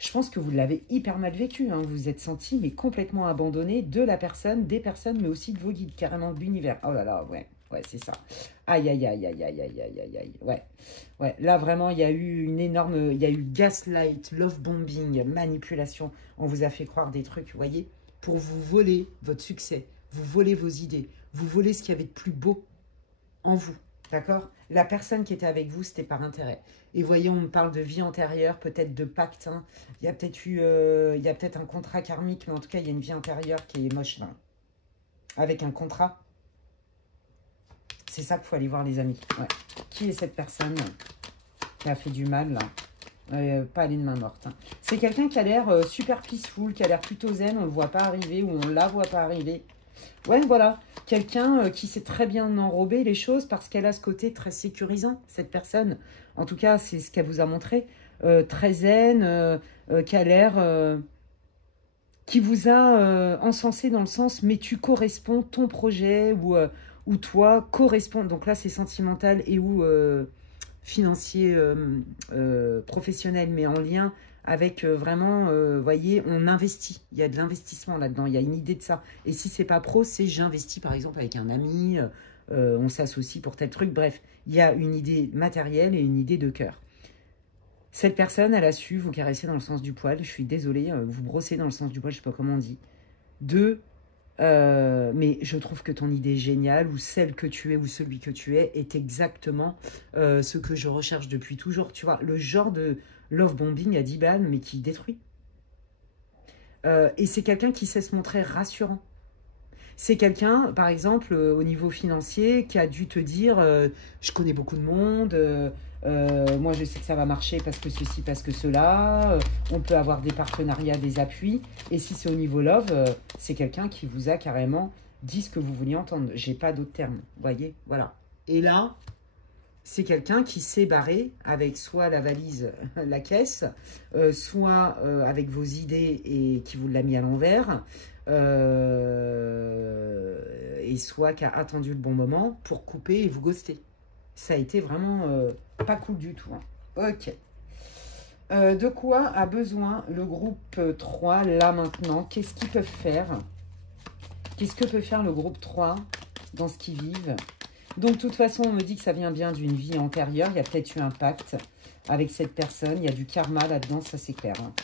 je pense que vous l'avez hyper mal vécu, hein. Vous vous êtes senti mais complètement abandonné de la personne, des personnes, mais aussi de vos guides, carrément de l'univers. Oh là là, ouais, c'est ça. Aïe, aïe, aïe, aïe, aïe, aïe, aïe, aïe, aïe, ouais. Là, vraiment, il y a eu une énorme... Il y a eu gaslight, love bombing, manipulation. On vous a fait croire des trucs, vous voyez, pour vous voler votre succès, vous voler vos idées, vous voler ce qu'il y avait de plus beau en vous, d'accord? La personne qui était avec vous, c'était par intérêt. Et voyez, on me parle de vie antérieure, peut-être de pacte. Hein. Il y a peut-être un contrat karmique, mais en tout cas, il y a une vie antérieure qui est moche, là. Avec un contrat. C'est ça qu'il faut aller voir, les amis. Ouais. Qui est cette personne qui a fait du mal, là? Pas aller de main morte. Hein. C'est quelqu'un qui a l'air super peaceful, qui a l'air plutôt zen, on ne le voit pas arriver ou on la voit pas arriver. Ouais, voilà. Quelqu'un qui sait très bien enrober les choses parce qu'elle a ce côté très sécurisant, cette personne. En tout cas, c'est ce qu'elle vous a montré. Très zen, qui a l'air... qui vous a encensé dans le sens, mais tu corresponds, ton projet ou toi correspond. Donc là, c'est sentimental et ou... financier, professionnel, mais en lien avec vraiment, voyez, on investit. Il y a de l'investissement là-dedans, il y a une idée de ça. Et si c'est pas pro, c'est j'investis par exemple avec un ami, on s'associe pour tel truc. Bref, il y a une idée matérielle et une idée de cœur. Cette personne, elle a su vous caresser dans le sens du poil. Je suis désolée, vous brosser dans le sens du poil, je sais pas comment on dit. Mais je trouve que ton idée est géniale, ou celle que tu es, ou celui que tu es, est exactement ce que je recherche depuis toujours. Tu vois, le genre de love bombing à 10 balles, mais qui détruit. Et c'est quelqu'un qui sait se montrer rassurant. C'est quelqu'un, par exemple, au niveau financier, qui a dû te dire je connais beaucoup de monde, moi je sais que ça va marcher parce que ceci, parce que cela, on peut avoir des partenariats, des appuis. Et si c'est au niveau love, c'est quelqu'un qui vous a carrément dit ce que vous vouliez entendre. J'ai pas d'autres termes, vous voyez, voilà. Et là, c'est quelqu'un qui s'est barré avec soit la valise, la caisse, soit avec vos idées et qui vous l'a mis à l'envers, et soit qui a attendu le bon moment pour couper et vous ghoster. Ça a été vraiment pas cool du tout. Hein. Ok. De quoi a besoin le groupe 3 là maintenant? Qu'est-ce qu'ils peuvent faire? Qu'est-ce que peut faire le groupe 3 dans ce qu'ils vivent? Donc, de toute façon, on me dit que ça vient bien d'une vie antérieure. Il y a peut-être eu un pacte avec cette personne. Il y a du karma là-dedans, ça c'est clair. Hein.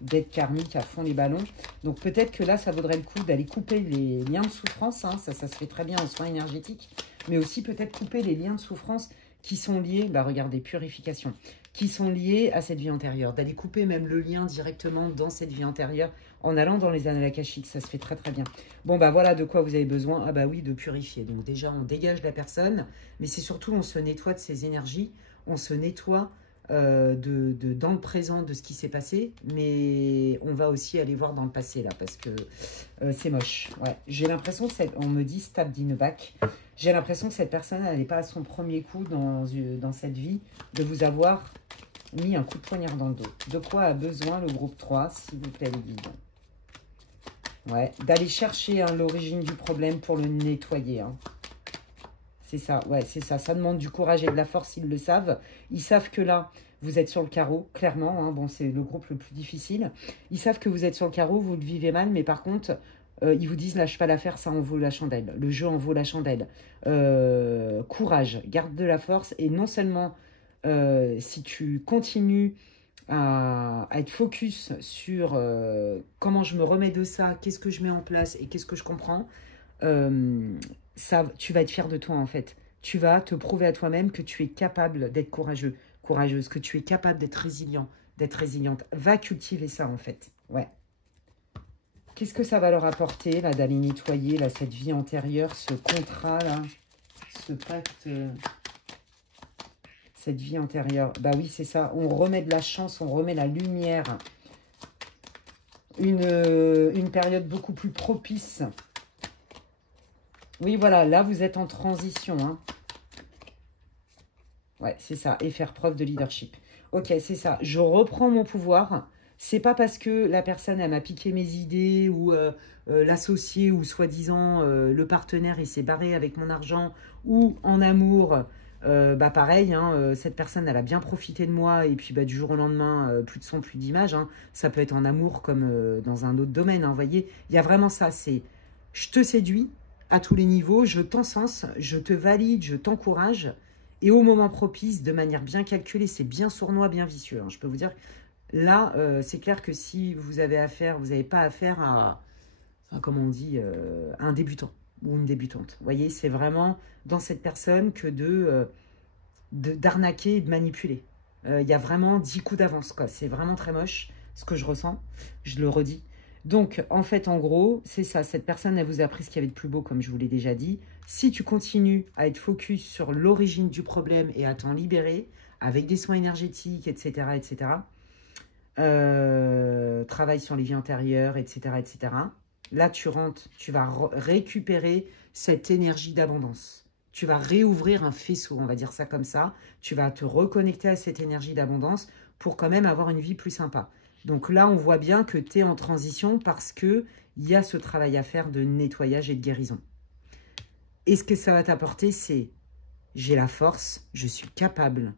Dette karmique à fond les ballons. Donc, peut-être que là, ça vaudrait le coup d'aller couper les liens de souffrance. Hein. Ça se fait très bien en soins énergétiques. Mais aussi peut-être couper les liens de souffrance qui sont liées, bah regardez, purification, qui sont liées à cette vie antérieure. D'aller couper même le lien directement dans cette vie antérieure en allant dans les annales akashiques, ça se fait très très bien. Bon bah voilà de quoi vous avez besoin, ah bah oui, de purifier. Donc déjà on dégage la personne, mais c'est surtout on se nettoie de ses énergies, on se nettoie dans le présent de ce qui s'est passé, mais on va aussi aller voir dans le passé là, parce que c'est moche. Ouais. J'ai l'impression que on me dit stab in the back. J'ai l'impression que cette personne, elle n'est pas à son premier coup dans cette vie de vous avoir mis un coup de poignard dans le dos. De quoi a besoin le groupe 3, s'il vous plaît, les guides? Ouais, d'aller chercher hein, l'origine du problème pour le nettoyer. Hein. C'est ça, ouais, c'est ça. Ça demande du courage et de la force, ils le savent. Ils savent que là, vous êtes sur le carreau, clairement. Hein, bon, c'est le groupe le plus difficile. Ils savent que vous êtes sur le carreau, vous le vivez mal, mais par contre, ils vous disent, lâche pas l'affaire, ça en vaut la chandelle. Le jeu en vaut la chandelle. Courage, garde de la force. Et non seulement, si tu continues à être focus sur comment je me remets de ça, qu'est-ce que je mets en place et qu'est-ce que je comprends, ça, tu vas être fier de toi en fait. Tu vas te prouver à toi-même que tu es capable d'être courageux, courageuse, que tu es capable d'être résilient, d'être résiliente. Va cultiver ça en fait. Ouais. Qu'est-ce que ça va leur apporter là d'aller nettoyer là, cette vie antérieure, ce contrat là, ce pacte, cette vie antérieure? Bah oui, c'est ça. On remet de la chance, on remet la lumière. Une période beaucoup plus propice. Oui, voilà, là, vous êtes en transition. Hein. Ouais, c'est ça. Et faire preuve de leadership. Ok, c'est ça. Je reprends mon pouvoir. C'est pas parce que la personne, elle m'a piqué mes idées ou l'associé ou soi-disant le partenaire, il s'est barré avec mon argent ou en amour. Bah pareil, hein, cette personne, elle a bien profité de moi et puis bah, du jour au lendemain, plus de son, plus d'image. Hein. Ça peut être en amour comme dans un autre domaine. Hein, vous voyez, il y a vraiment ça. C'est je te séduis à tous les niveaux, je t'encense, je te valide, je t'encourage. Et au moment propice, de manière bien calculée, c'est bien sournois, bien vicieux. Hein. Je peux vous dire, là, c'est clair que si vous avez affaire, vous n'avez pas affaire à comment on dit, un débutant ou une débutante. Vous voyez, c'est vraiment dans cette personne que d'arnaquer et de manipuler. Il y a vraiment 10 coups d'avance, quoi. C'est vraiment très moche, ce que je ressens. Je le redis. Donc, en fait, en gros, c'est ça. Cette personne, elle vous a appris ce qu'il y avait de plus beau, comme je vous l'ai déjà dit. Si tu continues à être focus sur l'origine du problème et à t'en libérer, avec des soins énergétiques, etc., etc., travail sur les vies antérieures, etc., etc., là, tu rentres, tu vas récupérer cette énergie d'abondance. Tu vas réouvrir un faisceau, on va dire ça comme ça. Tu vas te reconnecter à cette énergie d'abondance pour quand même avoir une vie plus sympa. Donc là, on voit bien que tu es en transition parce qu'il y a ce travail à faire de nettoyage et de guérison. Et ce que ça va t'apporter, c'est j'ai la force, je suis capable,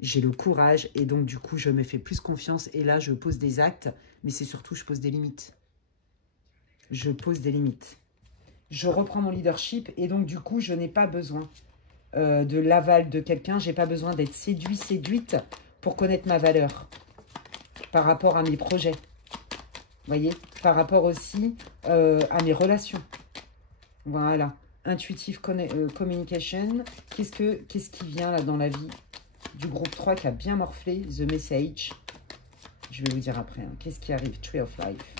j'ai le courage et donc du coup, je me fais plus confiance et là, je pose des actes, mais c'est surtout, je pose des limites. Je pose des limites. Je reprends mon leadership et donc du coup, je n'ai pas besoin de l'aval de quelqu'un. Je n'ai pas besoin d'être séduit, séduite pour connaître ma valeur par rapport à mes projets. Vous voyez, par rapport aussi à mes relations. Voilà. Intuitive communication. Qu'est-ce qui vient là dans la vie du groupe 3 qui a bien morflé? The message. Je vais vous dire après. Hein. Qu'est-ce qui arrive? Tree of life.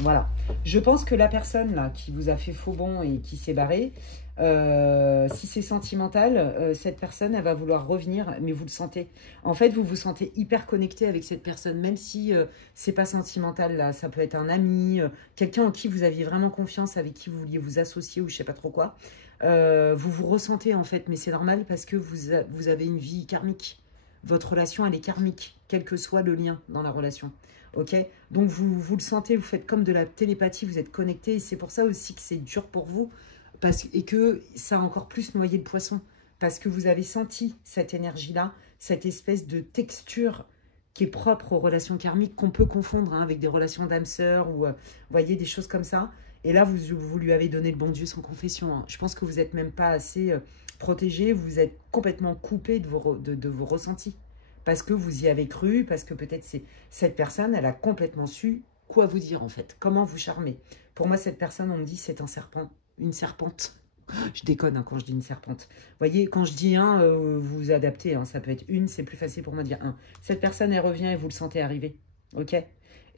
Voilà. Je pense que la personne là qui vous a fait faux bond et qui s'est barrée, si c'est sentimental, cette personne, elle va vouloir revenir, mais vous le sentez. En fait, vous vous sentez hyper connecté avec cette personne, même si c'est pas sentimental là. Ça peut être un ami, quelqu'un en qui vous aviez vraiment confiance, avec qui vous vouliez vous associer ou je sais pas trop quoi. Vous vous ressentez en fait, mais c'est normal parce que vous avez une vie karmique. Votre relation, elle est karmique, quel que soit le lien dans la relation. Ok, donc vous le sentez, vous faites comme de la télépathie, vous êtes connecté et c'est pour ça aussi que c'est dur pour vous et que ça a encore plus noyé le poisson parce que vous avez senti cette énergie-là, cette espèce de texture qui est propre aux relations karmiques qu'on peut confondre hein, avec des relations d'âme sœur ou voyez des choses comme ça. Et là, vous lui avez donné le bon Dieu sans confession. Hein. Je pense que vous n'êtes même pas assez protégé, vous êtes complètement coupé de vos ressentis. Parce que vous y avez cru, parce que peut-être cette personne, elle a complètement su quoi vous dire en fait, comment vous charmer. Pour moi, cette personne, on me dit c'est un serpent, une serpente. Je déconne hein, quand je dis une serpente. Vous voyez, quand je dis un, vous vous adaptez. Hein, ça peut être une, c'est plus facile pour moi de dire un. Cette personne, elle revient et vous le sentez arriver. Ok?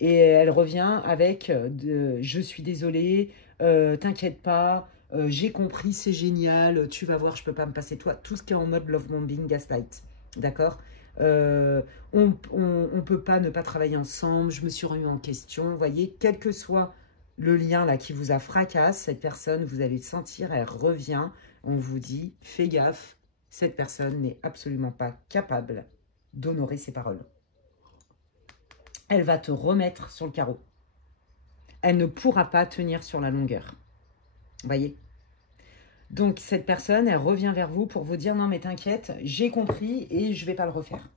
Et elle revient avec je suis désolée, t'inquiète pas, j'ai compris, c'est génial, tu vas voir, je peux pas me passer de toi. Tout ce qui est en mode love bombing, gaslight. D'accord? On peut pas ne pas travailler ensemble, je me suis remis en question. Vous voyez, quel que soit le lien là qui vous a fracassé, cette personne, vous allez le sentir, elle revient. On vous dit, fais gaffe, cette personne n'est absolument pas capable d'honorer ses paroles. Elle va te remettre sur le carreau. Elle ne pourra pas tenir sur la longueur. Vous voyez? Donc, cette personne, elle revient vers vous pour vous dire, non mais t'inquiète, j'ai compris et je ne vais pas le refaire.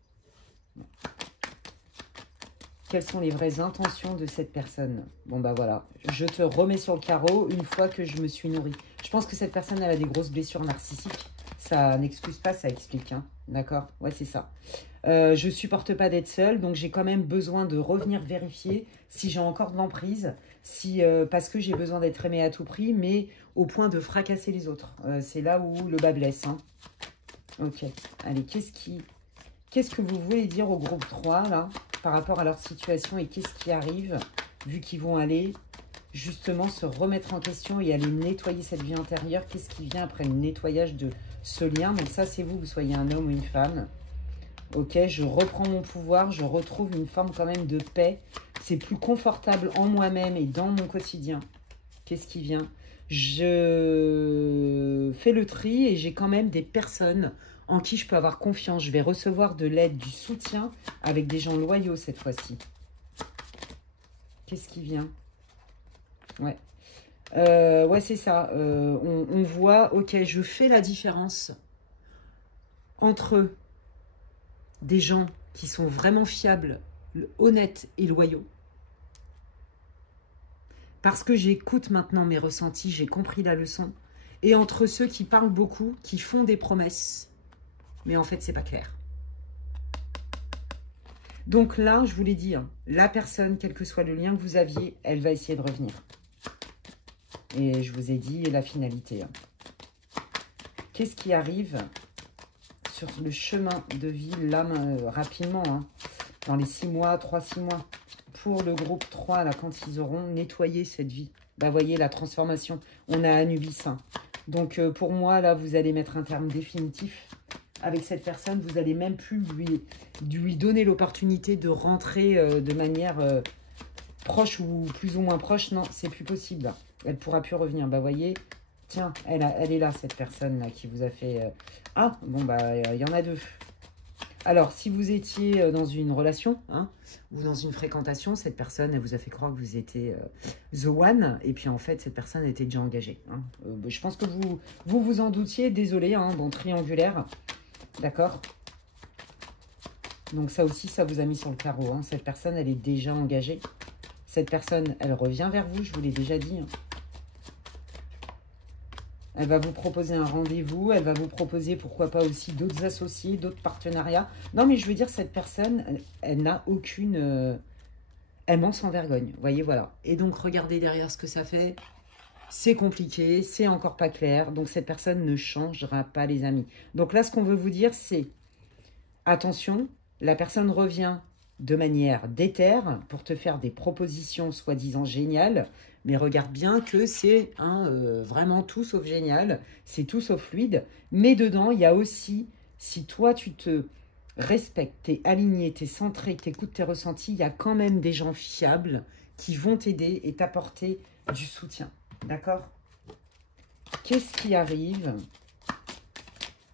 Quelles sont les vraies intentions de cette personne? Bon, bah voilà, je te remets sur le carreau une fois que je me suis nourrie. Je pense que cette personne, elle a des grosses blessures narcissiques. Ça n'excuse pas, ça explique. Hein. D'accord? Ouais, c'est ça. Je ne supporte pas d'être seule, donc j'ai quand même besoin de revenir vérifier si j'ai encore de l'emprise, parce que j'ai besoin d'être aimée à tout prix, mais au point de fracasser les autres. C'est là où le bas blesse. Hein. Ok, allez, qu'est-ce que vous voulez dire au groupe 3, là, par rapport à leur situation et qu'est-ce qui arrive, vu qu'ils vont aller justement se remettre en question et aller nettoyer cette vie intérieure? Qu'est-ce qui vient après le nettoyage de ce lien? Donc ça, c'est vous, vous soyez un homme ou une femme. Ok, je reprends mon pouvoir, je retrouve une forme quand même de paix. C'est plus confortable en moi-même et dans mon quotidien. Qu'est-ce qui vient? Je fais le tri et j'ai quand même des personnes en qui je peux avoir confiance. Je vais recevoir de l'aide, du soutien avec des gens loyaux cette fois-ci. Qu'est-ce qui vient? Ouais. Ouais, c'est ça. On voit, ok, je fais la différence entre des gens qui sont vraiment fiables, honnêtes et loyaux. Parce que j'écoute maintenant mes ressentis, j'ai compris la leçon. Et entre ceux qui parlent beaucoup, qui font des promesses, mais en fait, c'est pas clair. Donc là, je vous l'ai dit, hein, la personne, quel que soit le lien que vous aviez, elle va essayer de revenir. Et je vous ai dit la finalité. Hein. Qu'est-ce qui arrive sur le chemin de vie, là, rapidement, hein, dans les 6 mois, 3-6 mois, pour le groupe 3, là, quand ils auront nettoyé cette vie? Bah, voyez, la transformation. On a Anubis. Hein. Donc, pour moi, là, vous allez mettre un terme définitif avec cette personne. Vous n'allez même plus lui donner l'opportunité de rentrer de manière proche ou plus ou moins proche. Non, c'est plus possible. Elle ne pourra plus revenir. Bah, voyez, tiens, elle est là, cette personne-là qui vous a fait... Ah, bon, bah, il y en a deux. Alors, si vous étiez dans une relation, hein, ou dans une fréquentation, cette personne, elle vous a fait croire que vous étiez the one, et puis en fait, cette personne était déjà engagée. Hein. Je pense que vous en doutiez, désolé, hein, bon, triangulaire, d'accord? Donc ça aussi, ça vous a mis sur le carreau. Hein. Cette personne, elle est déjà engagée. Cette personne, elle revient vers vous, je vous l'ai déjà dit. Hein. Elle va vous proposer un rendez-vous, elle va vous proposer, pourquoi pas aussi, d'autres associés, d'autres partenariats. Non, mais je veux dire, cette personne, elle n'a aucune... elle ment sans vergogne, vous voyez, voilà. Et donc, regardez derrière ce que ça fait. C'est compliqué, c'est encore pas clair. Donc, cette personne ne changera pas, les amis. Donc là, ce qu'on veut vous dire, c'est... Attention, la personne revient de manière déterre pour te faire des propositions soi-disant géniales. Mais regarde bien que c'est vraiment tout sauf génial, c'est tout sauf fluide. Mais dedans, il y a aussi, si toi tu te respectes, tu es aligné, tu es centré, tu écoutes tes ressentis, il y a quand même des gens fiables qui vont t'aider et t'apporter du soutien. D'accord? Qu'est-ce qui arrive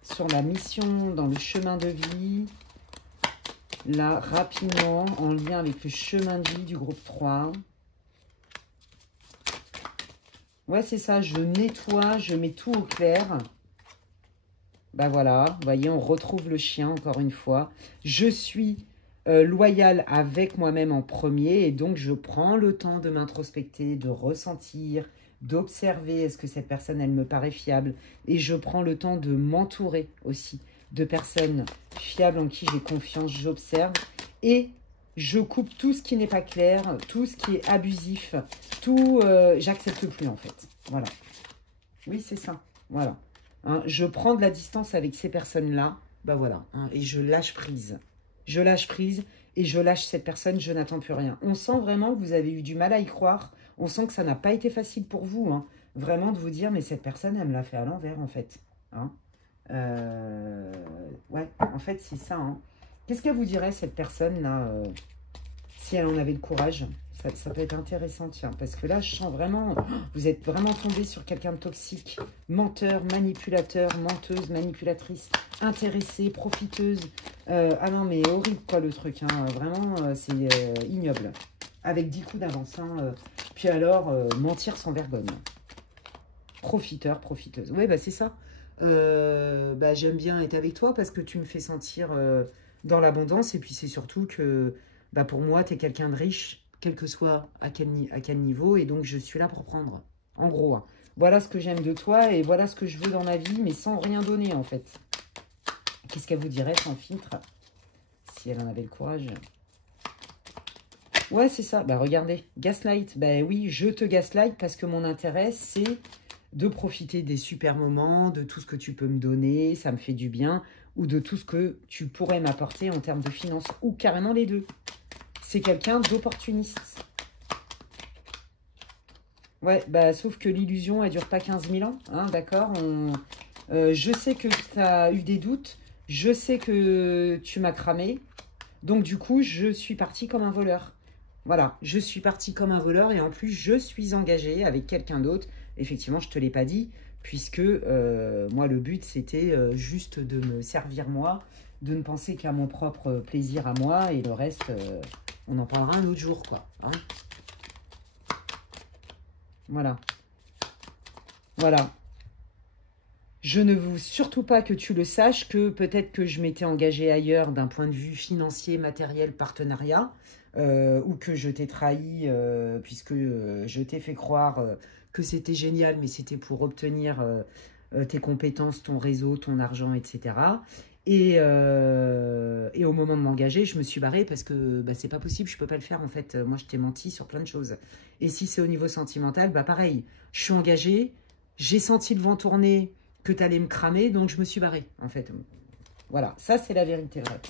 sur la mission, dans le chemin de vie? Là, rapidement, en lien avec le chemin de vie du groupe 3. Ouais, c'est ça, je nettoie, je mets tout au clair. Ben voilà, vous voyez, on retrouve le chien, encore une fois. Je suis loyale avec moi-même en premier, et donc je prends le temps de m'introspecter, de ressentir, d'observer, est-ce que cette personne, elle me paraît fiable? Et je prends le temps de m'entourer aussi de personnes fiables en qui j'ai confiance, j'observe. Et je coupe tout ce qui n'est pas clair, tout ce qui est abusif, tout, j'accepte plus en fait. Voilà. Oui, c'est ça. Voilà. Hein, je prends de la distance avec ces personnes-là. Bah voilà. Hein, et je lâche prise. Je lâche prise et je lâche cette personne. Je n'attends plus rien. On sent vraiment que vous avez eu du mal à y croire. On sent que ça n'a pas été facile pour vous. Hein, vraiment de vous dire, mais cette personne, elle me l'a fait à l'envers, en fait. Hein. Ouais, en fait, c'est ça. Hein. Qu'est-ce qu'elle vous dirait, cette personne-là, si elle en avait le courage? Ça peut être intéressant, tiens, parce que là, je sens vraiment, vous êtes vraiment tombé sur quelqu'un de toxique, menteur, manipulateur, menteuse, manipulatrice, intéressée, profiteuse. Ah non, mais horrible, quoi, le truc, hein, vraiment, c'est ignoble. Avec 10 coups d'avance, hein, puis alors, mentir sans vergogne. Profiteur, profiteuse. Ouais, bah c'est ça. Bah, j'aime bien être avec toi parce que tu me fais sentir dans l'abondance, et puis c'est surtout que, bah, pour moi, tu es quelqu'un de riche, quel que soit à quel niveau, et donc je suis là pour prendre. En gros, hein. Voilà ce que j'aime de toi et voilà ce que je veux dans ma vie, mais sans rien donner, en fait. Qu'est-ce qu'elle vous dirait sans filtre, si elle en avait le courage? Ouais, c'est ça. Bah, regardez, gaslight. Bah oui, je te gaslight parce que mon intérêt, c'est de profiter des super moments, de tout ce que tu peux me donner, ça me fait du bien, ou de tout ce que tu pourrais m'apporter en termes de finances, ou carrément les deux. C'est quelqu'un d'opportuniste. Ouais, bah, sauf que l'illusion, elle dure pas 15 000 ans, hein, d'accord. Je sais que tu as eu des doutes, je sais que tu m'as cramé, donc du coup, je suis partie comme un voleur. Voilà, je suis partie comme un voleur, et en plus, je suis engagée avec quelqu'un d'autre. Effectivement, je ne te l'ai pas dit, puisque moi, le but, c'était juste de me servir moi, de ne penser qu'à mon propre plaisir à moi, et le reste... on en parlera un autre jour, quoi. Hein, voilà. Voilà. Je ne veux surtout pas que tu le saches, que peut-être que je m'étais engagée ailleurs d'un point de vue financier, matériel, partenariat, ou que je t'ai trahi, puisque je t'ai fait croire que c'était génial, mais c'était pour obtenir tes compétences, ton réseau, ton argent, etc. Et au moment de m'engager, je me suis barrée parce que bah, c'est pas possible, je peux pas le faire en fait. Moi, je t'ai menti sur plein de choses. Et si c'est au niveau sentimental, bah pareil, je suis engagée, j'ai senti le vent tourner, que tu allais me cramer, donc je me suis barrée, en fait. Voilà, ça, c'est la vérité vraie.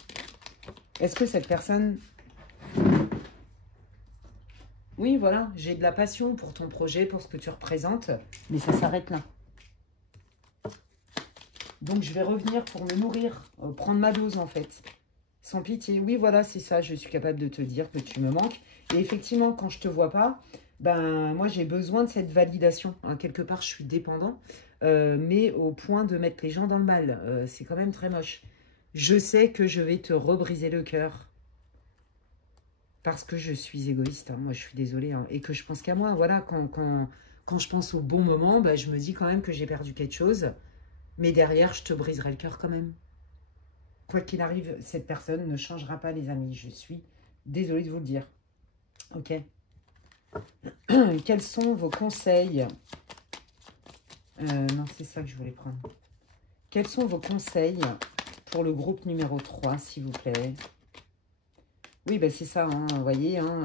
Est-ce que cette personne... Oui, voilà, j'ai de la passion pour ton projet, pour ce que tu représentes, mais ça s'arrête là. Donc, je vais revenir pour me nourrir, prendre ma dose, en fait. Sans pitié. Oui, voilà, c'est ça. Je suis capable de te dire que tu me manques. Et effectivement, quand je te vois pas, ben, moi, j'ai besoin de cette validation. Hein, quelque part, je suis dépendant, mais au point de mettre les gens dans le mal. C'est quand même très moche. Je sais que je vais te rebriser le cœur parce que je suis égoïste. Hein. Moi, je suis désolée. Hein, et que je pense qu'à moi. Voilà, quand je pense au bon moment, ben, je me dis quand même que j'ai perdu quelque chose. Mais derrière, je te briserai le cœur quand même. Quoi qu'il arrive, cette personne ne changera pas, les amis. Je suis désolée de vous le dire. Ok. Quels sont vos conseils? Non, c'est ça que je voulais prendre. Quels sont vos conseils pour le groupe numéro 3, s'il vous plaît? Oui, ben c'est ça, hein, vous voyez. Hein,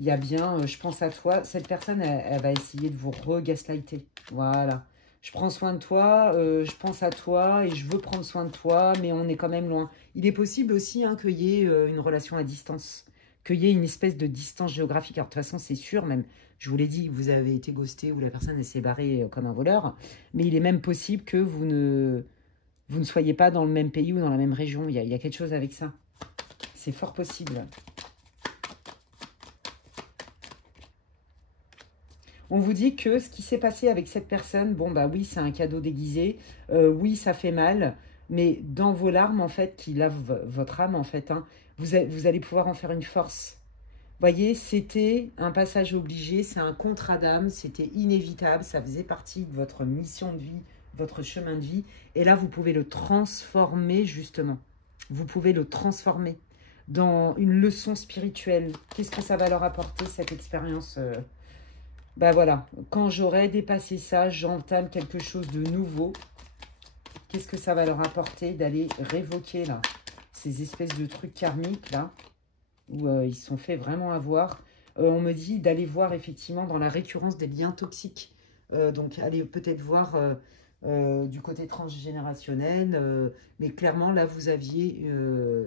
y a bien, je pense à toi. Cette personne, elle va essayer de vous re-gaslighter. Voilà. Je prends soin de toi, je pense à toi et je veux prendre soin de toi, mais on est quand même loin. Il est possible aussi hein, qu'il y ait une relation à distance, qu'il y ait une espèce de distance géographique. Alors de toute façon, c'est sûr, même, je vous l'ai dit, vous avez été ghosté ou la personne s'est barrée comme un voleur, mais il est même possible que vous ne soyez pas dans le même pays ou dans la même région. Il y a quelque chose avec ça. C'est fort possible. On vous dit que ce qui s'est passé avec cette personne, bon bah oui, c'est un cadeau déguisé, oui, ça fait mal, mais dans vos larmes, en fait, qui lavent votre âme, en fait, hein, vous allez pouvoir en faire une force. Voyez, c'était un passage obligé, c'est un contrat d'âme, c'était inévitable, ça faisait partie de votre mission de vie, votre chemin de vie, et là, vous pouvez le transformer, justement. Vous pouvez le transformer dans une leçon spirituelle. Qu'est-ce que ça va leur apporter, cette expérience bah voilà, quand j'aurai dépassé ça, j'entame quelque chose de nouveau. Qu'est-ce que ça va leur apporter d'aller révoquer là ces espèces de trucs karmiques là, où ils se sont fait vraiment avoir. On me dit d'aller voir effectivement dans la récurrence des liens toxiques. Donc, allez peut-être voir du côté transgénérationnel. Mais clairement, là, vous aviez...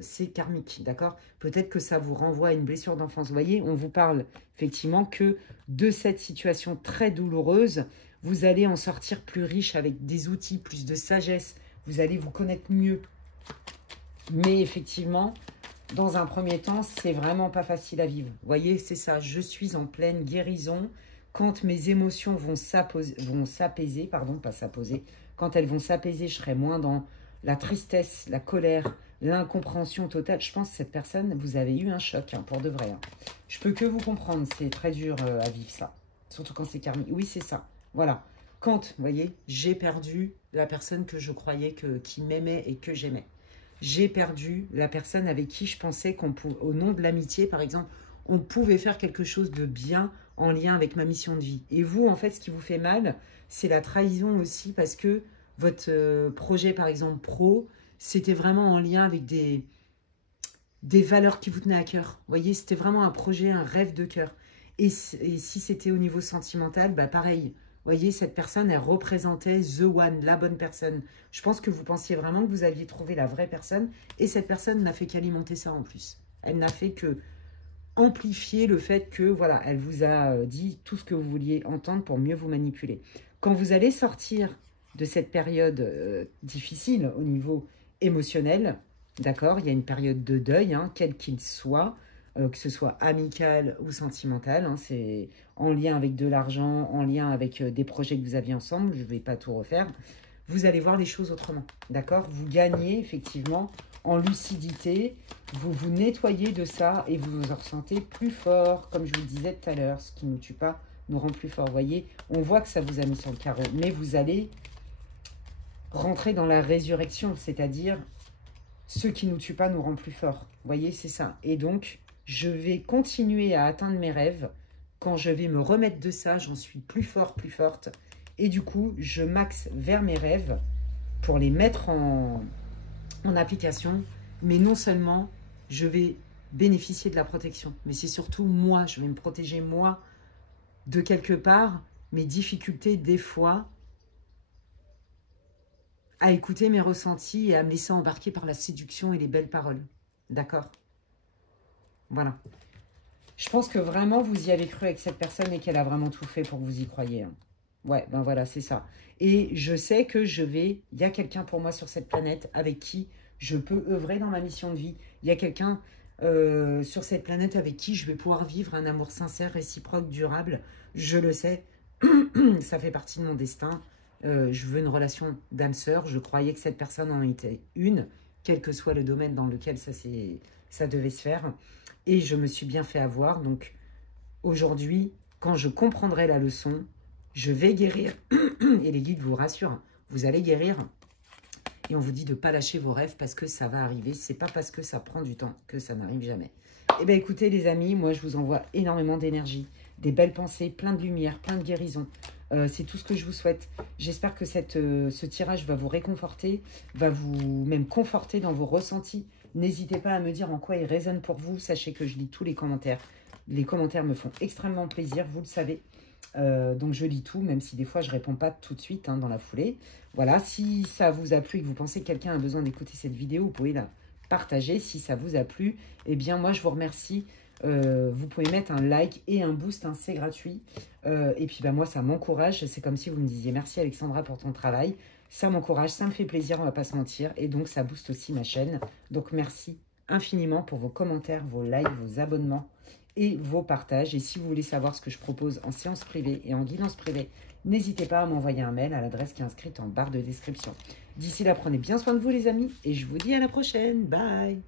c'est karmique, d'accord? Peut-être que ça vous renvoie à une blessure d'enfance. Vous voyez, on vous parle effectivement que de cette situation très douloureuse, vous allez en sortir plus riche avec des outils, plus de sagesse. Vous allez vous connaître mieux. Mais effectivement, dans un premier temps, c'est vraiment pas facile à vivre. Vous voyez, c'est ça. Je suis en pleine guérison. Quand mes émotions vont s'apaiser, pardon, pas s'apposer, quand elles vont s'apaiser, je serai moins dans la tristesse, la colère, l'incompréhension totale. Je pense que cette personne, vous avez eu un choc, hein, pour de vrai. Hein. Je peux que vous comprendre, c'est très dur à vivre ça. Surtout quand c'est karmique. Oui, c'est ça. Voilà. Quand, vous voyez, j'ai perdu la personne que je croyais qui m'aimait et que j'aimais. J'ai perdu la personne avec qui je pensais qu'on pouvait, au nom de l'amitié, par exemple, on pouvait faire quelque chose de bien en lien avec ma mission de vie. Et vous, en fait, ce qui vous fait mal, c'est la trahison aussi, parce que votre projet, par exemple, pro, c'était vraiment en lien avec des valeurs qui vous tenaient à cœur. Vous voyez, c'était vraiment un projet, un rêve de cœur. Et si c'était au niveau sentimental, bah pareil. Vous voyez, cette personne, elle représentait the one, la bonne personne. Je pense que vous pensiez vraiment que vous aviez trouvé la vraie personne. Et cette personne n'a fait qu'alimenter ça en plus. Elle n'a fait que amplifier le fait que, voilà, elle vous a dit tout ce que vous vouliez entendre pour mieux vous manipuler. Quand vous allez sortir de cette période difficile au niveau émotionnel, d'accord, il y a une période de deuil, hein, quel qu'il soit, que ce soit amical ou sentimental, hein, c'est en lien avec de l'argent, en lien avec des projets que vous aviez ensemble, je ne vais pas tout refaire, vous allez voir les choses autrement, d'accord? Vous gagnez effectivement en lucidité, vous vous nettoyez de ça et vous vous ressentez plus fort, comme je vous le disais tout à l'heure, ce qui ne nous tue pas nous rend plus fort. Vous voyez, on voit que ça vous a mis sur le carreau, mais vous allez rentrer dans la résurrection, c'est-à-dire ce qui ne nous tue pas nous rend plus fort. Vous voyez, c'est ça. Et donc, je vais continuer à atteindre mes rêves. Quand je vais me remettre de ça, j'en suis plus fort, plus forte. Et du coup, je m'axe vers mes rêves pour les mettre en application. Mais non seulement, je vais bénéficier de la protection, mais c'est surtout moi, je vais me protéger moi de quelque part, mes difficultés des fois, à écouter mes ressentis et à me laisser embarquer par la séduction et les belles paroles. D'accord? Voilà. Je pense que vraiment, vous y avez cru avec cette personne et qu'elle a vraiment tout fait pour que vous y croyiez. Hein. Ouais, ben voilà, c'est ça. Et je sais que il y a quelqu'un pour moi sur cette planète avec qui je peux œuvrer dans ma mission de vie. Il y a quelqu'un sur cette planète avec qui je vais pouvoir vivre un amour sincère, réciproque, durable. Je le sais. Ça fait partie de mon destin. Je veux une relation d'âme-sœur. Je croyais que cette personne en était une, quel que soit le domaine dans lequel ça devait se faire. Et je me suis bien fait avoir. Donc, aujourd'hui, quand je comprendrai la leçon, je vais guérir. Et les guides vous rassurent, vous allez guérir. Et on vous dit de ne pas lâcher vos rêves parce que ça va arriver. C'est pas parce que ça prend du temps que ça n'arrive jamais. Eh bien, écoutez, les amis, moi, je vous envoie énormément d'énergie, des belles pensées, plein de lumière, plein de guérison. C'est tout ce que je vous souhaite. J'espère que ce tirage va vous réconforter, va vous même conforter dans vos ressentis. N'hésitez pas à me dire en quoi il résonne pour vous. Sachez que je lis tous les commentaires. Les commentaires me font extrêmement plaisir, vous le savez. Donc je lis tout, même si des fois je ne réponds pas tout de suite hein, dans la foulée. Voilà, si ça vous a plu et que vous pensez que quelqu'un a besoin d'écouter cette vidéo, vous pouvez la partager. Si ça vous a plu, eh bien moi je vous remercie. Vous pouvez mettre un like et un boost, hein, c'est gratuit. Et puis bah, moi ça m'encourage. C'est comme si vous me disiez merci Alexandra pour ton travail. Ça m'encourage, ça me fait plaisir, on va pas se mentir. Et donc ça booste aussi ma chaîne. Donc merci infiniment pour vos commentaires, vos likes, vos abonnements et vos partages. Et si vous voulez savoir ce que je propose en séance privée et en guidance privée, n'hésitez pas à m'envoyer un mail à l'adresse qui est inscrite en barre de description. D'ici là, prenez bien soin de vous les amis et je vous dis à la prochaine. Bye!